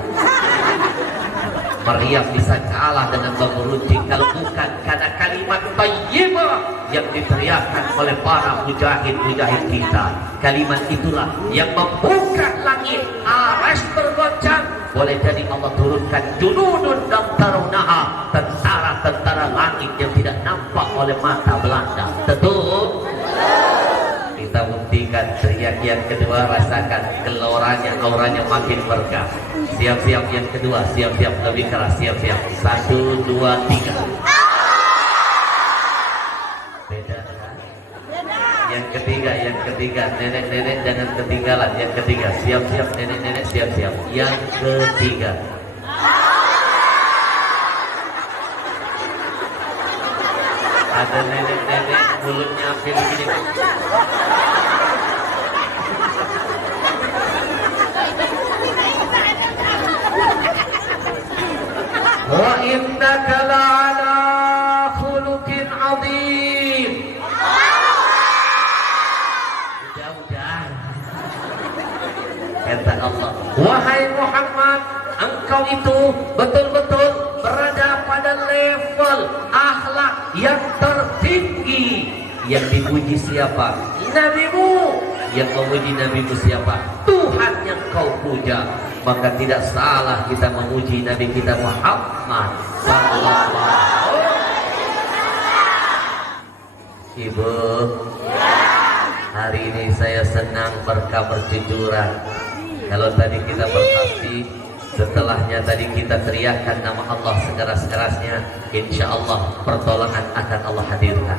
Meriam bisa kalah dengan bambu runcing kalau bukan karena kalimat thayyibah yang diteriakkan oleh para mujahid-mujahid kita. Kalimat itulah yang membuka langit, aras bergoncang. Boleh jadi Allah turunkan junudun lam tarawnaha, tentara-tentara langit yang tidak nampak oleh mata Belanda. Tentu kita buktikan. Teriak yang kedua, rasakan geloranya, auranya makin berkah. Siap-siap yang kedua, siap-siap lebih keras, siap-siap. 1, 2, 3. Beda kan? Yang ketiga, nenek-nenek jangan ketinggalan. Yang ketiga, siap-siap nenek-nenek, siap-siap. Yang ketiga. Ada nenek-nenek mulutnya hampir begini. Wa innaka la'ala khuluqin 'adzim. Udah. Kata Allah, wahai Muhammad, engkau itu betul-betul berada pada level akhlak yang tertinggi. Yang dipuji siapa? Nabimu. Yang memuji Nabimu siapa? Tuhan yang kau puja. Maka tidak salah kita memuji Nabi kita Muhammad sallallahu alaihi wasallam. Ibu, hari ini saya senang berkah berjujuran. Kalau tadi kita bersaksi, setelahnya tadi kita teriakkan nama Allah sekeras-kerasnya, insya Allah pertolongan akan Allah hadirkan.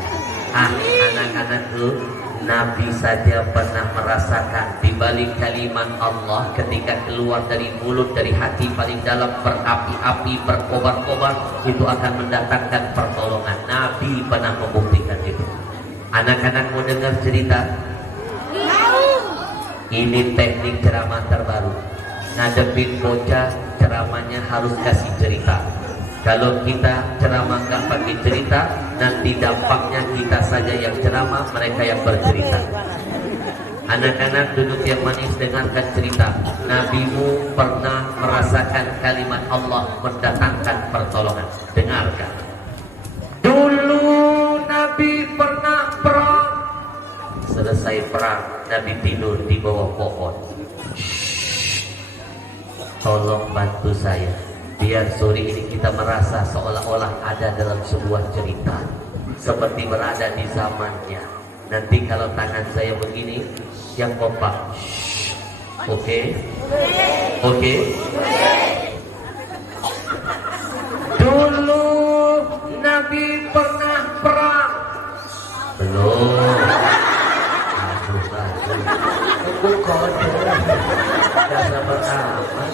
Anak-anakku, Nabi saja pernah merasakan di balik kalimat Allah ketika keluar dari mulut, dari hati paling dalam, berapi-api, berkobar-kobar, itu akan mendatangkan pertolongan. Nabi pernah membuktikan itu. Anak-anak mau dengar cerita? Ini teknik ceramah terbaru. Ngadepin bocah, ceramahnya harus kasih cerita. Kalau kita ceramah nggak pakai cerita, nanti dampaknya kita saja yang ceramah, mereka yang bercerita. Anak-anak duduk yang manis, dengarkan cerita. Nabimu pernah merasakan kalimat Allah mendatangkan pertolongan. Dengarkan. Dulu Nabi pernah perang. Selesai perang, Nabi tidur di bawah pohon. Tolong bantu saya, biar sore ini kita merasa seolah-olah ada dalam sebuah cerita, seperti berada di zamannya. Nanti kalau tangan saya begini, yang kompak. Oke? Oke? Dulu Nabi pernah perang. Belum. Aku kode. Gak sabar amat.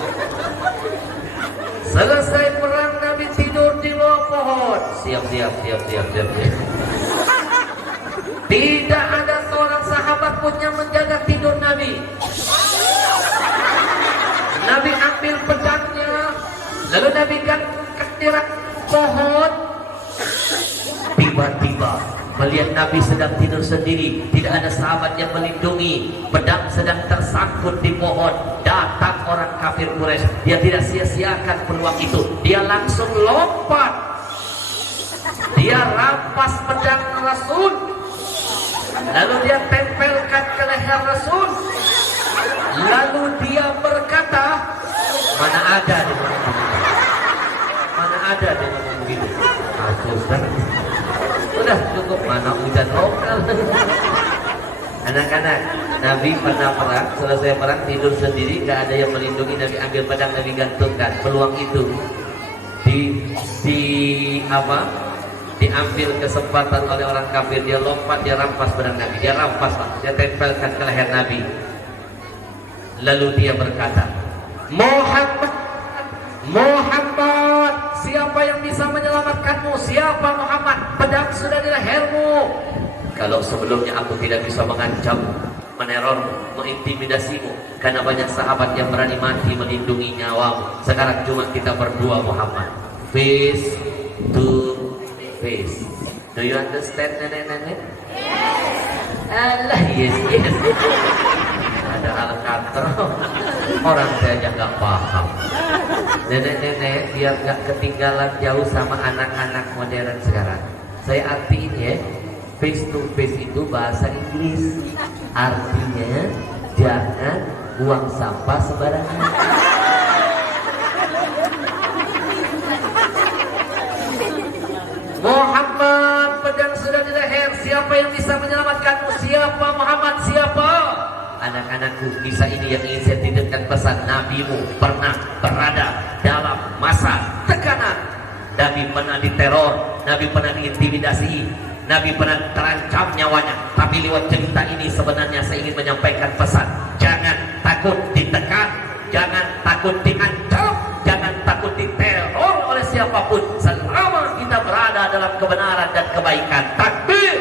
Selesai perang, Nabi tidur di bawah pohon. Siap. Tidak ada seorang sahabat pun yang menjaga tidur Nabi. Nabi ambil pedangnya, lalu Nabi gantungkan di rak pohon. Tiba-tiba melihat Nabi sedang tidur sendiri, tidak ada sahabat yang melindungi, pedang sedang tersangkut di pohon. Datang orang kafir Quraisy, dia tidak sia-siakan peluang itu, dia langsung lompat, dia rampas pedang Rasul, lalu dia tempelkan ke leher Rasul, lalu dia berkata, mana ada dia ngomong begitu, mana ada dia ngomong begitu. Sudah cukup, mana hujan lokal. Anak-anak, Nabi pernah perang, selesai perang tidur sendiri, gak ada yang melindungi. Nabi ambil pedang, Nabi gantungkan. Peluang itu diambil kesempatan oleh orang kafir. Dia lompat, dia rampas pedang Nabi, dia tempelkan ke leher Nabi. Lalu dia berkata, Muhammad, siapa yang bisa menyelamatkanmu? Siapa Muhammad? Pedang sudah di lehermu. Kalau sebelumnya aku tidak bisa mengancam, meneror, mengintimidasimu, karena banyak sahabat yang berani mati melindungi nyawamu. Sekarang cuma kita berdua, Muhammad, face to face. Do you understand, nenek-nenek? Allah, yes. Ada al-katro, orang saya aja nggak paham. Nenek-nenek biar nggak ketinggalan jauh sama anak-anak modern sekarang, saya artiin ya. Face to face itu bahasa Inggris, artinya jangan buang sampah sembarangan. Muhammad, pedang sudah di leher, siapa yang bisa menyelamatkanmu? Siapa Muhammad? Siapa? Anak-anakku, kisah ini yang ingin saya titipkan pesan. Nabimu pernah berada dalam masa tekanan. Nabi pernah diteror, Nabi pernah diintimidasi, Nabi pernah terancam nyawanya. Tapi lewat cerita ini sebenarnya saya ingin menyampaikan pesan. Jangan takut ditekan, jangan takut diancam, jangan takut diteror oleh siapapun, selama kita berada dalam kebenaran dan kebaikan. Takbir!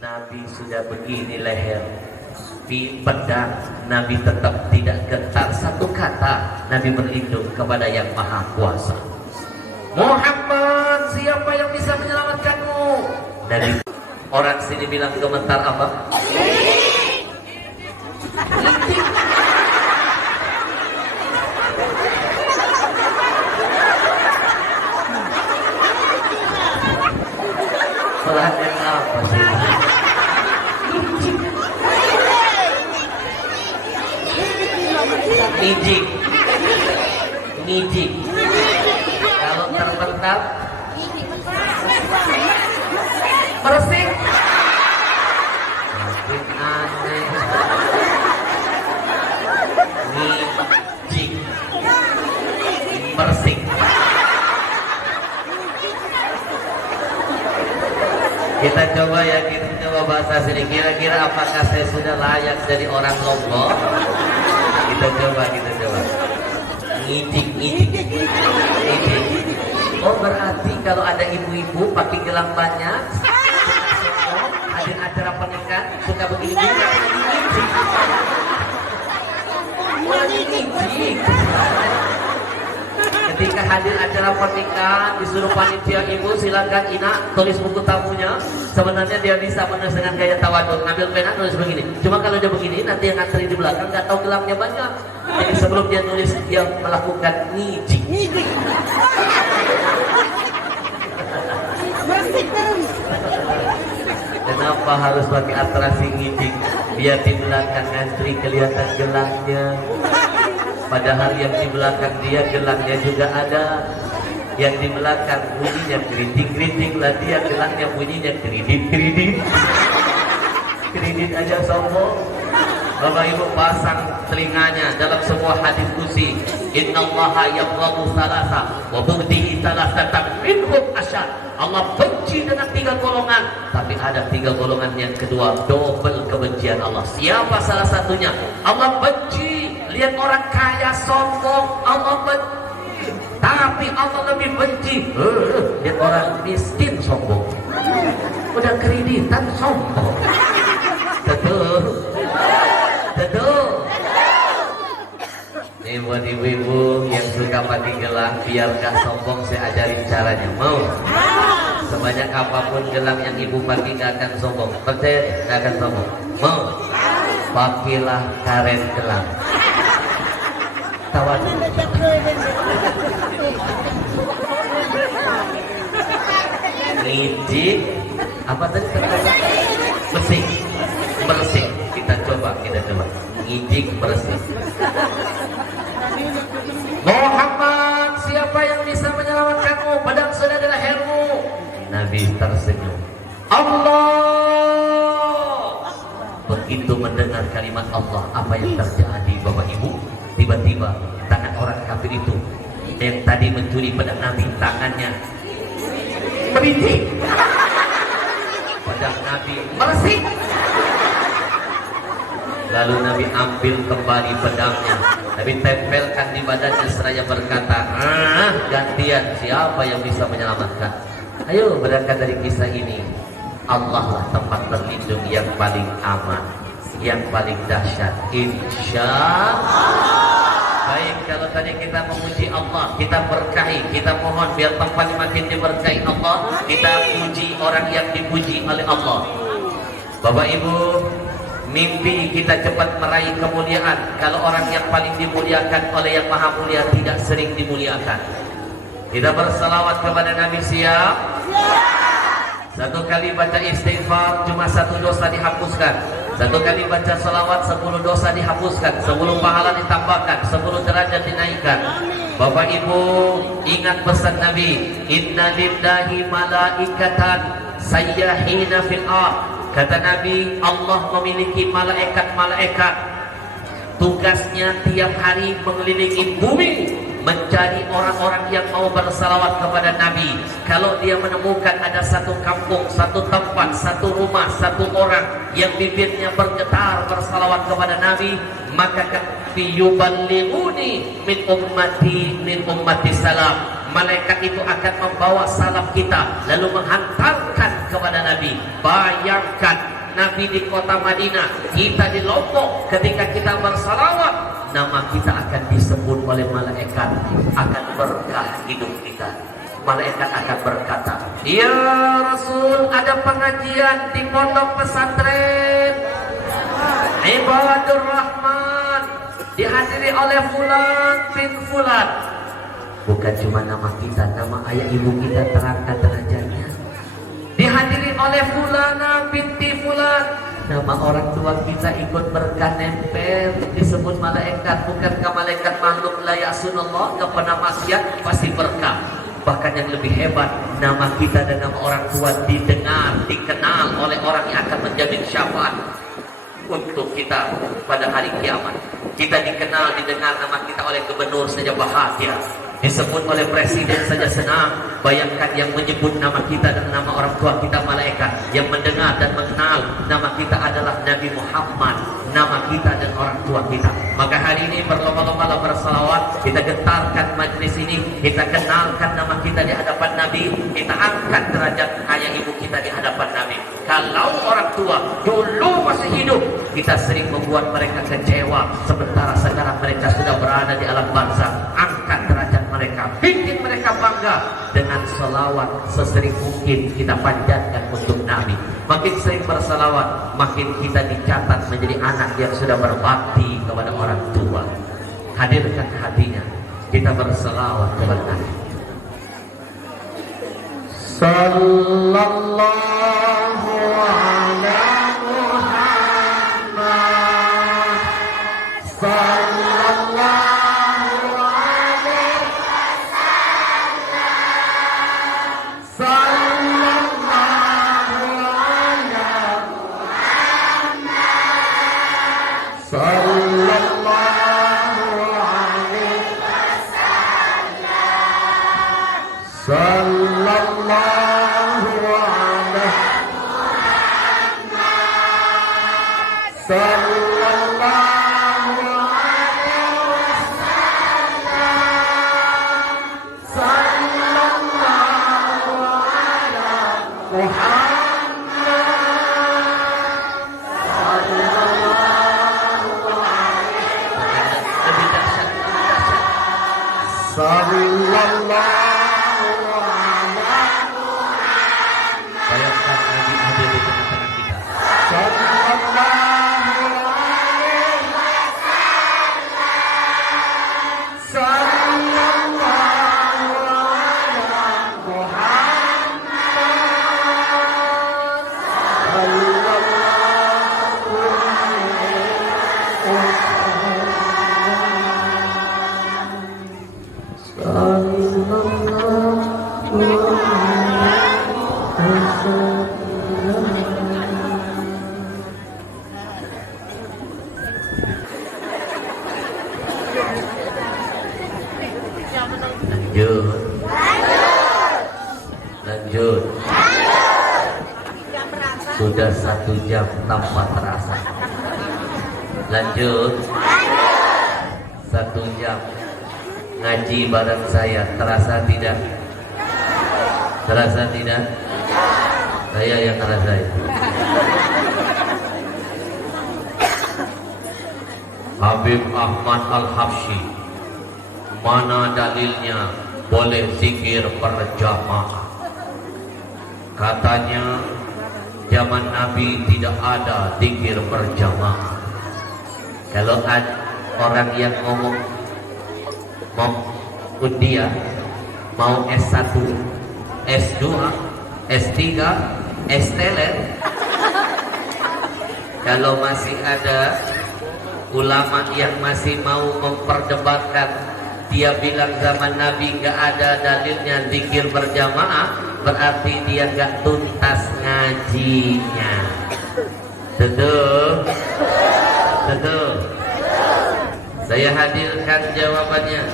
Nabi sudah begini leher, pedang Nabi tetap tidak gentar satu kata. Nabi berlindung kepada yang maha kuasa. Muhammad, siapa yang bisa menyelamatkanmu? Dari orang sini bilang gemetar apa? Perhatian apa sih? Ngijik. Kalau terbentak, bersih. Makin aneh. Ngijik, bersih. Kita coba ya, kita coba bahasa sini. Kira-kira apakah saya sudah layak jadi orang Lombok? Kita coba. Ngijik. Oh, berarti kalau ada ibu-ibu pakai gelang banyak, hadir acara pernikahan suka begini. Ngijik. Ketika hadir acara pernikahan disuruh panitia, ibu silakan Ina tulis buku tamunya. Sebenarnya dia bisa menulis dengan gaya tawaduk, ngambil pena nulis begini. Cuma kalau dia begini nanti yang ngantri di belakang nggak tahu gelangnya banyak. Jadi sebelum dia nulis dia melakukan ngijik. Kenapa harus pakai atrasi ngidik? Biar di belakang ngantri kelihatan gelangnya. Padahal yang di belakang dia gelangnya juga ada. Yang di belakang bunyinya keriting-keriting lah, dia gelangnya bunyinya keriting-keriting. Kredit aja sombong. Bapak Ibu pasang telinganya dalam sebuah hadis qudsi. Innallaha yabghadu salasa wa bughdhi salasatan minhum asyad. Allah benci dengan 3 golongan, tapi ada 3 golongan yang kedua, double kebencian Allah. Siapa salah satunya? Allah benci lihat orang kaya sombong, Allah benci. Tapi Allah lebih benci lihat orang miskin sombong. Udah kreditan sombong. Betul. Betul. Ini buat ibu-ibu yang suka pakai gelang, biar gak sombong, saya ajarin caranya. Mau? Sebanyak apapun gelang yang ibu pakai gak akan sombong. Percaya gak akan sombong. Mau? Pakailah karet gelang. Tawadu. Ngijik. Apa tadi? Bersih. Bersih. Kita coba. Ngijik bersih. Muhammad, siapa yang bisa menyelamatkanmu? Pedang sudah di lehermu. Nabi tersenyum. Allah. Begitu mendengar kalimat Allah, apa yang terjadi Bapak Ibu? Tiba-tiba tangan orang kafir itu yang tadi mencuri pedang Nabi, tangannya merintik. Pedang Nabi meresik. Lalu Nabi ambil kembali pedangnya, Nabi tempelkan di badannya seraya berkata, gantian, siapa yang bisa menyelamatkan? Ayo berangkat dari kisah ini. Allah lah tempat berlindung yang paling aman, yang paling dahsyat, insya Allah. Baik, kalau tadi kita memuji Allah, kita berkahi, kita mohon biar tempat makin diberkahi Allah, kita puji orang yang dipuji oleh Allah. Bapak Ibu, mimpi kita cepat meraih kemuliaan. Kalau orang yang paling dimuliakan oleh yang maha mulia tidak sering dimuliakan. Kita berselawat kepada Nabi, siap? Satu kali baca istighfar cuma 1 dosa dihapuskan. Satu kali baca salawat 10 dosa dihapuskan, 10 pahala ditambahkan, 10 derajat dinaikkan. Bapak Ibu ingat pesan Nabi, inna lillahi malaikatan sayyahina fil ardh. Kata Nabi, Allah memiliki malaikat-malaikat, tugasnya tiap hari mengelilingi bumi, mencari orang-orang yang mau bersalawat kepada Nabi. Kalau dia menemukan ada satu kampung, satu tempat, satu rumah, satu orang yang bibirnya bergetar bersalawat kepada Nabi, maka yuballighuni min ummati salam. Malaikat itu akan membawa salam kita lalu menghantarkan kepada Nabi. Bayangkan Nabi di kota Madinah, kita di Lombok, ketika kita bersalawat, nama kita akan disebut oleh malaikat, akan berkah hidup kita. Malaikat akan berkata, ya Rasul, ada pengajian di pondok pesantren Ibadur Rahman, dihadiri oleh Fulan bin Fulan. Bukan cuma nama kita, nama ayah ibu kita terangkat derajatnya. Dihadiri oleh Fulana binti Fulan, nama orang tua kita ikut berkah nempel, disebut malaikat. Bukankah malaikat makhluk la ya'sunallah, enggak pernah maksiat, pasti berkah. Bahkan yang lebih hebat, nama kita dan nama orang tua didengar, dikenal oleh orang yang akan menjamin syafaat untuk kita pada hari kiamat. Kita dikenal, didengar nama kita oleh gubernur saja bahagia, disebut oleh presiden saja senang. Bayangkan yang menyebut nama kita dan nama orang tua kita malaikat, yang mendengar dan mengenal nama kita adalah Nabi Muhammad, nama kita dan orang tua kita. Maka hari ini berlomba-lomba bersalawat, kita getarkan majlis ini, kita kenalkan nama kita di hadapan Nabi, kita angkat derajat ayah ibu kita di hadapan Nabi. Kalau orang tua dulu masih hidup, kita sering membuat mereka kecewa, sementara sekarang mereka sudah berada di alam barzakh. Angkat derajat mereka, bikin mereka bangga dengan selawat sesering mungkin kita panjatkan untuk Nabi. Makin sering berselawat, makin kita dicatat menjadi anak yang sudah berbakti kepada orang tua. Hadirkan hatinya, kita berselawat kepada Nabi. Sallallahu alaihi Sallallahu alaihi wasallam. Sallallahu ala Muhammad. Sallallahu alaihi wasallam. Sallallahu ala Muhammad. Sallallahu alaihi wasallam. Sallallahu ala Muhammad. Sallallahu ala Bayangkan Nabi ada di tengah-tengah kita. Sallallahu alaihi wasallam. Sallallahu ala Muhammad. Sallallahu Lanjut. Sudah 1 jam tanpa terasa. Lanjut. 1 jam ngaji bareng saya, terasa tidak? Terasa tidak? Saya yang ngerasain. Habib Ahmad Al-Habsyi, mana dalilnya boleh zikir berjamaah? Katanya zaman Nabi tidak ada zikir berjamaah. Kalau ada orang yang ngomong mau udia, mau S1, S2, S3, S-teler, kalau masih ada ulama yang masih mau memperdebatkan, dia bilang zaman Nabi nggak ada dalilnya zikir berjamaah, berarti dia nggak tuntas ngajinya. Betul? Betul? Saya hadirkan jawabannya.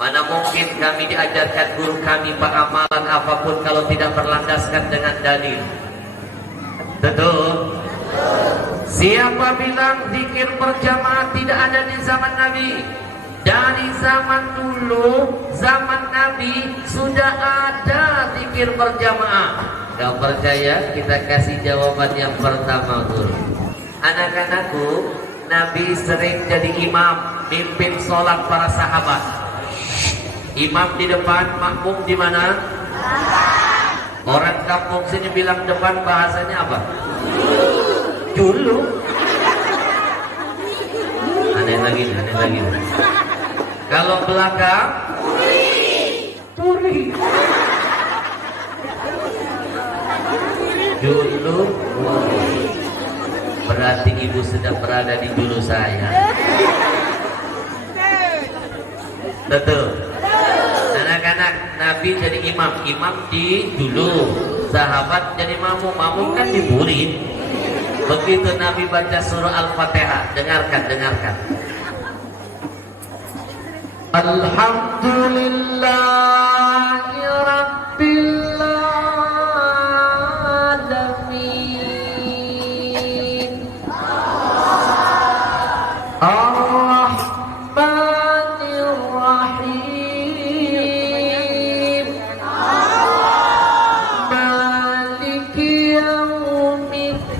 Mana mungkin kami diajarkan guru kami amalan apapun kalau tidak berlandaskan dengan dalil. Betul? Siapa bilang zikir berjamaah tidak ada di zaman Nabi? Dari zaman dulu, zaman Nabi sudah ada zikir berjamaah. Gak percaya? Kita kasih jawaban yang pertama dulu. Anak-anakku, Nabi sering jadi imam, mimpin sholat para sahabat. Imam di depan, makmum di mana? Orang kampung sini bilang depan, bahasanya apa? Dulu. Aneh lagi. Kalau belakang, turi. Dulu, berarti ibu sedang berada di dulu saya. Betul. Anak-anak, Nabi jadi imam di dulu, sahabat jadi makmum kan di murid. Begitu Nabi baca surah Al-Fatihah, dengarkan. Alhamdulillahi Rabbil Alamin. Ar-Rahmanir Rahim. Maliki Yaumiddin.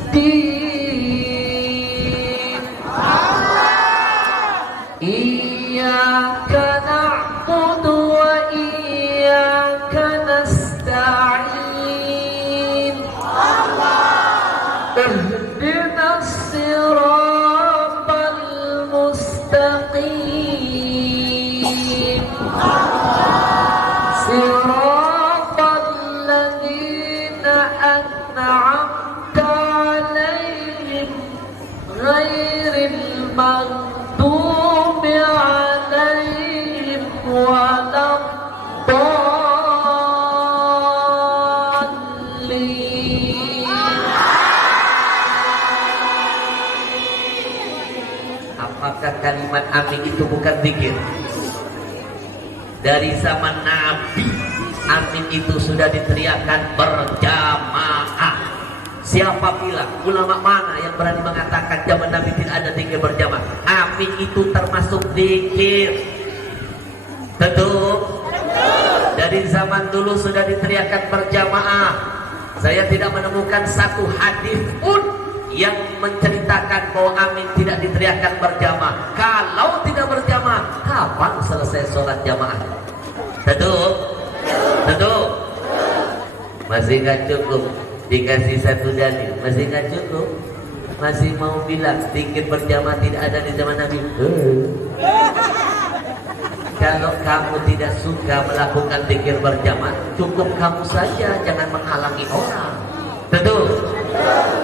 Iyyaka na'budu wa iyyaka nasta'in. Ihdinas siratal mustaqim. Siratal ladzina an'amta 'alaihim ghairil maghdubi alaihim waladdallin. Apakah kalimat amin itu bukan zikir? Dari zaman Nabi, amin itu sudah diteriakkan berjamaah. Siapa bilang? Ulama mana yang berani mengatakan zaman Nabi tidak ada zikir berjamaah? Amin itu termasuk zikir. Tentu. Dari zaman dulu sudah diteriakkan berjamaah. Saya tidak menemukan satu hadis pun yang menceritakan bahwa amin tidak diteriakkan berjamaah. Kalau tidak berjamaah, kapan selesai sholat jamaah? Tentu. Masih nggak cukup dikasih satu dalil, masih nggak cukup, masih mau bilang zikir berjamaah tidak ada di zaman Nabi. Kalau kamu tidak suka melakukan zikir berjamaah, cukup kamu saja, jangan menghalangi orang. Tentu.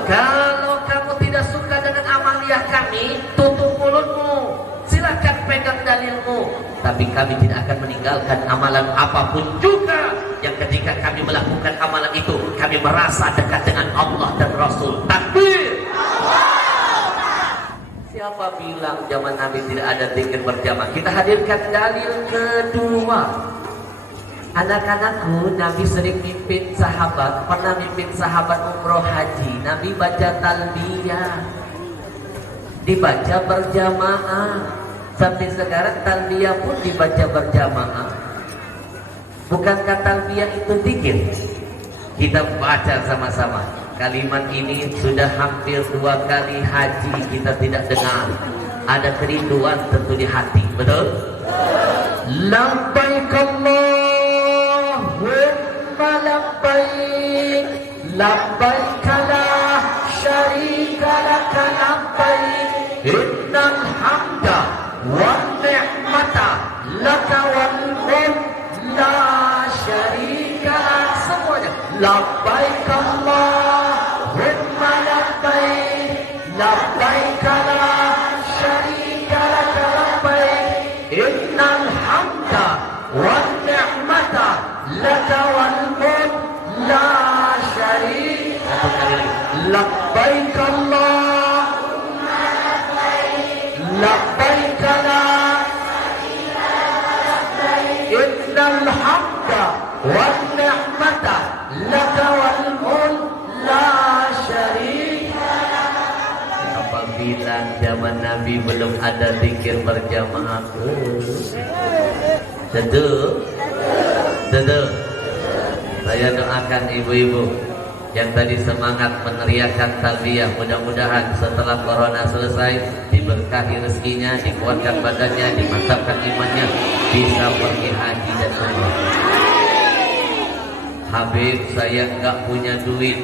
Kalau kamu tidak suka dengan amaliyah kami, tutup mulutmu. Silakan pegang dalilmu. Tapi kami tidak akan meninggalkan amalan apapun juga yang ketika kami melakukan amalan itu, kami merasa dekat dengan Allah dan Rasul. Takbir. Siapa bilang zaman Nabi tidak ada zikir berjamaah? Kita hadirkan dalil kedua. Anak-anakku, Nabi sering mimpin sahabat, pernah mimpin sahabat umroh haji. Nabi baca talbiyah, dibaca berjamaah. Sampai sekarang talbiyah pun dibaca berjamaah. Bukankah talbiyah itu zikir? Kita baca sama-sama. Kalimat ini sudah hampir 2 kali haji kita tidak dengar. Ada kerinduan tentu di hati, betul? Labbaik Allahumma labbaik, labbaik la syarika laka labbaik, innal hamda wan ni'mata laka wal mulk la syarika lak. Semuanya labbaik Allahumma labbaik, labbaik la syarika laka labbaik, innal hamda wan ni'mata laka wal mulk la syarika lak. Labbaik Allahumma labbaik, labbaik la syarika laka labbaik, innal hamda wan ni'mata laka wal mulk la syarika lak. Apabila zaman Nabi belum ada zikir berjamaah, tentu. Saya doakan ibu-ibu yang tadi semangat meneriakkan talbiyah, mudah-mudahan setelah corona selesai diberkahi rezekinya, dikuatkan badannya, dimantapkan imannya, bisa pergi haji dan umrah. Habib, saya nggak punya duit.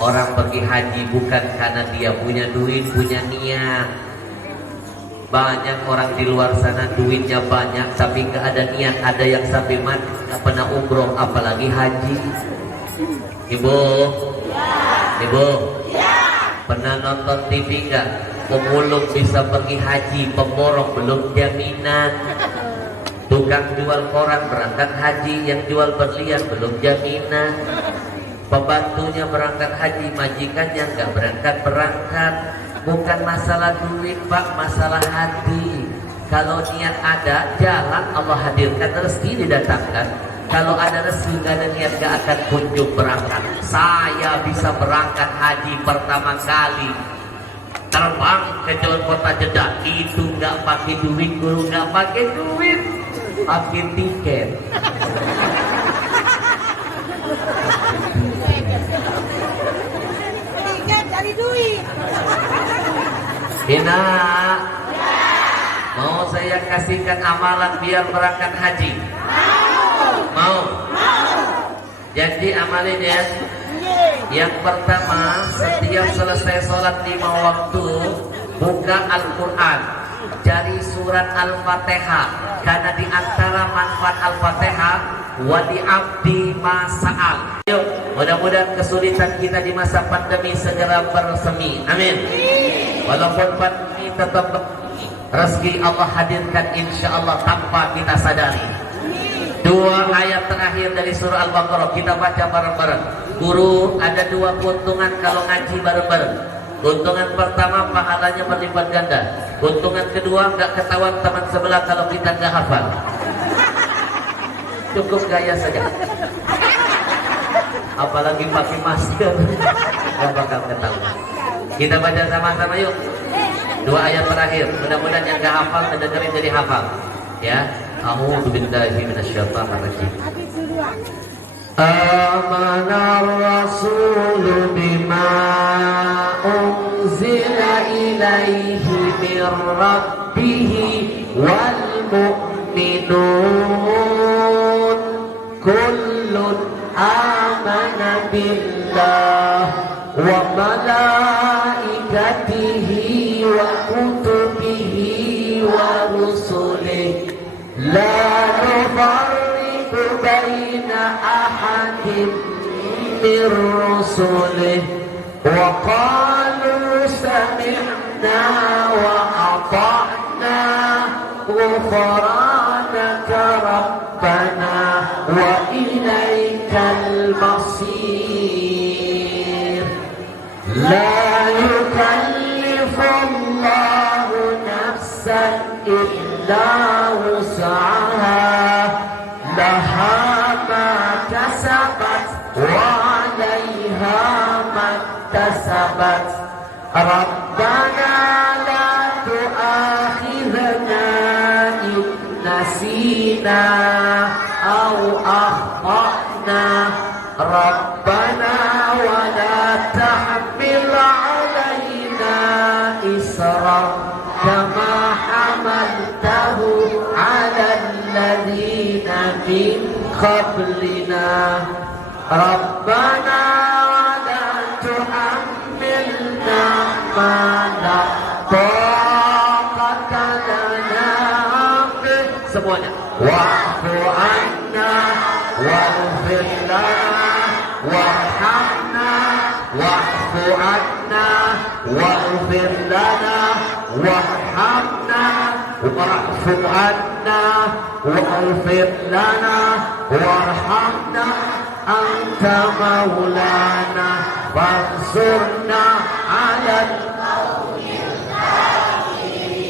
Orang pergi haji bukan karena dia punya duit, punya niat. Banyak orang di luar sana duitnya banyak tapi nggak ada niat. Ada yang sampai mati nggak pernah umroh, apalagi haji. Ibu, ibu, pernah nonton TV nggak? Pemulung bisa pergi haji, pemborong belum jaminan. Tukang jual koran berangkat haji, yang jual berlian belum jaminan. Pembantunya berangkat haji, majikannya nggak berangkat. Bukan masalah duit Pak, masalah hati. Kalau niat ada, jalan Allah hadirkan, rezeki didatangkan. Kalau ada rezeki nggak ada niat, nggak akan kunjung berangkat. Saya bisa berangkat haji pertama kali, terbang ke kota Jeddah, itu nggak pakai duit, guru nggak pakai duit, pakai tiket. Tiket cari duit. Hina, mau saya kasihkan amalan biar berangkat haji? Mau? Jadi amalinnya, yang pertama, setiap selesai sholat 5 waktu, buka Al-Quran, cari surat Al-Fatihah, karena di antara manfaat Al-Fatihah, wali abdi masa'al. Yuk, mudah-mudahan kesulitan kita di masa pandemi segera bersemi. Amin. Walaupun pandemi tetap rezeki Allah hadirkan insya Allah tanpa kita sadari. 2 ayat terakhir dari surah Al-Baqarah kita baca bareng-bareng. Guru, ada 2 keuntungan kalau ngaji bareng-bareng. Keuntungan pertama pahalanya berlipat ganda. Keuntungan kedua nggak ketahuan teman sebelah kalau kita nggak hafal. Cukup gaya saja. Apalagi pakai masker, nggak bakal ketahuan. Kita baca sama-sama yuk. 2 ayat terakhir. Mudah-mudahan yang nggak hafal mendengarin jadi hafal. Ya. A'udzu billahi minasyaitonir rajim. Amanar Rasul bima unzila ilaihi mir rabbih wal mu'minun kullun amana billah wa malaikatihi wa kutubihi wa rusulihi la nufarriqu baina ahadin min rusulihi wa qalu sami'na wa ata'na ghufranaka rabbana wa ilaikal masir. La yukallifullahu nafsan illa wus'aha laha ma kasabat wa 'alaiha ma iktasabat. Rabbana la tu'akhidhna in nasina aw akhtana. Rabbana wa la tahmil 'alaina isran kama hamaltahu 'ala alladhina min qablina. Rabbana wa la tuhammilna ma la taqata lana bih. Semuanya. Wa'fu 'anna waghfir lana warhamna wa'fu 'anna waghfir lana warhamna wa'fu 'anna waghfir lana warhamna anta maulana fansurna 'alal qawmil kafirin.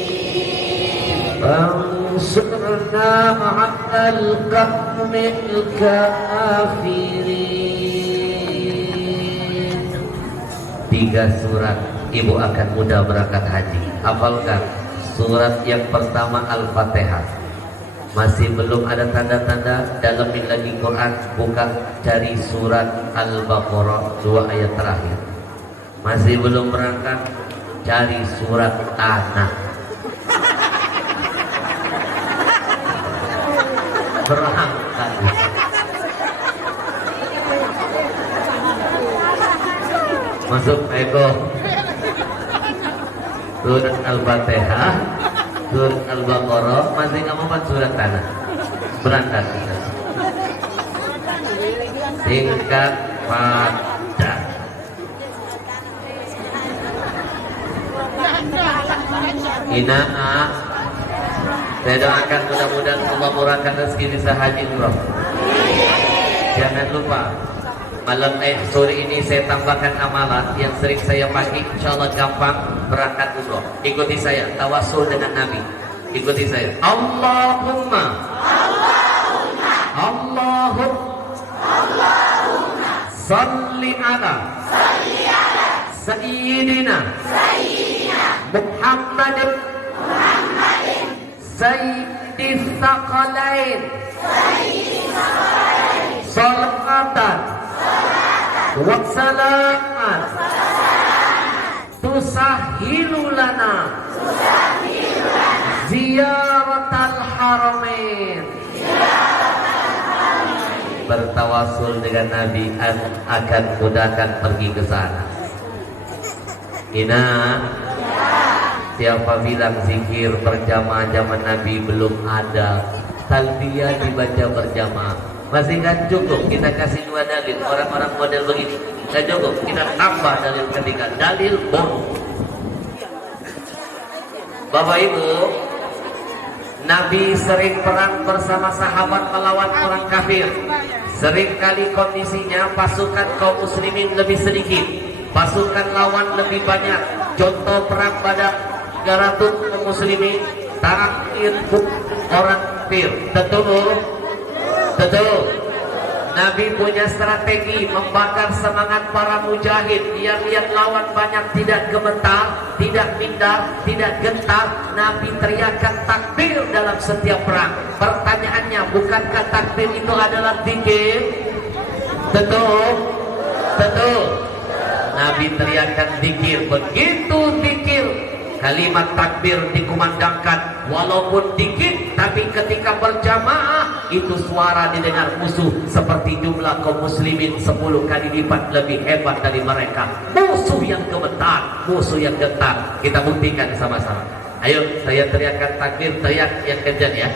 Fansurna 'alal qawmil kafirin. 3 surat ibu akan mudah berangkat haji. Hafalkan surat yang pertama Al-Fatihah. Masih belum ada tanda-tanda, dalamin lagi Quran, buka cari surat Al-Baqarah 2 ayat terakhir. Masih belum berangkat, cari surat Tanah. Berangkat. Masuk Eko. Surat Al-Fatihah, surat Al-Baqarah, masih nggak mau surat Tanah. Berangkat kita. Singkat padat. Ina'ah. Saya doakan mudah-mudahan Allah murahkan rezeki bisa haji umroh. Jangan lupa malam sore ini saya tambahkan amalan yang sering saya pakai, insya Allah gampang berangkat umroh. Ikuti saya, tawasul dengan Nabi. Ikuti saya. Allahumma salli ala Sayyidina Muhammadin Sayyidis Saqalain salatan wa salaman tusahilu lana ziyaratal haramain. Bertawasul dengan Nabi akan mudahkan pergi ke sana. Ina, siapa bilang zikir berjamaah zaman Nabi belum ada? Talbiyah dibaca berjamaah. Masih nggak cukup, kita kasih 2 dalil. Orang-orang model begini nggak cukup, kita tambah dalil ketiga. Dalil bonus. Bapak Ibu, Nabi sering perang bersama sahabat melawan orang kafir. Seringkali kondisinya pasukan kaum muslimin lebih sedikit, pasukan lawan lebih banyak. Contoh perang Badar, 300 kaum muslimin taklid orang kafir. Betul. Nabi punya strategi membakar semangat para mujahid. Dia lihat lawan banyak tidak gemetar, tidak minder, tidak gentar. Nabi teriakkan takbir dalam setiap perang. Pertanyaannya, bukankah takbir itu adalah zikir? Betul. Nabi teriakkan zikir. Begitu zikir, kalimat takbir dikumandangkan, walaupun dikit, tapi ketika berjamaah itu suara didengar musuh seperti jumlah kaum muslimin 10 kali lipat lebih hebat dari mereka. Musuh yang gemetar, musuh yang gentar. Kita buktikan sama-sama. Ayo, saya teriakkan takbir, teriak yang kencang ya.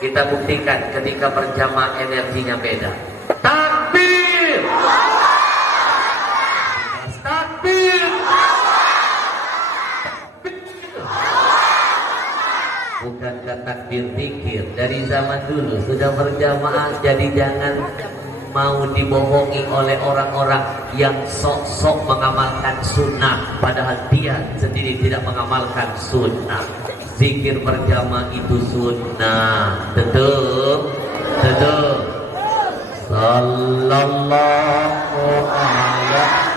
Kita buktikan ketika berjamaah energinya beda. Takbir! Takbir! Bukankah takbir zikir dari zaman dulu sudah berjamaah? Jadi jangan mau dibohongi oleh orang-orang yang sok-sok mengamalkan sunnah, padahal dia sendiri tidak mengamalkan sunnah. Zikir berjamaah itu sunnah. Betul. Sallallahu alaihi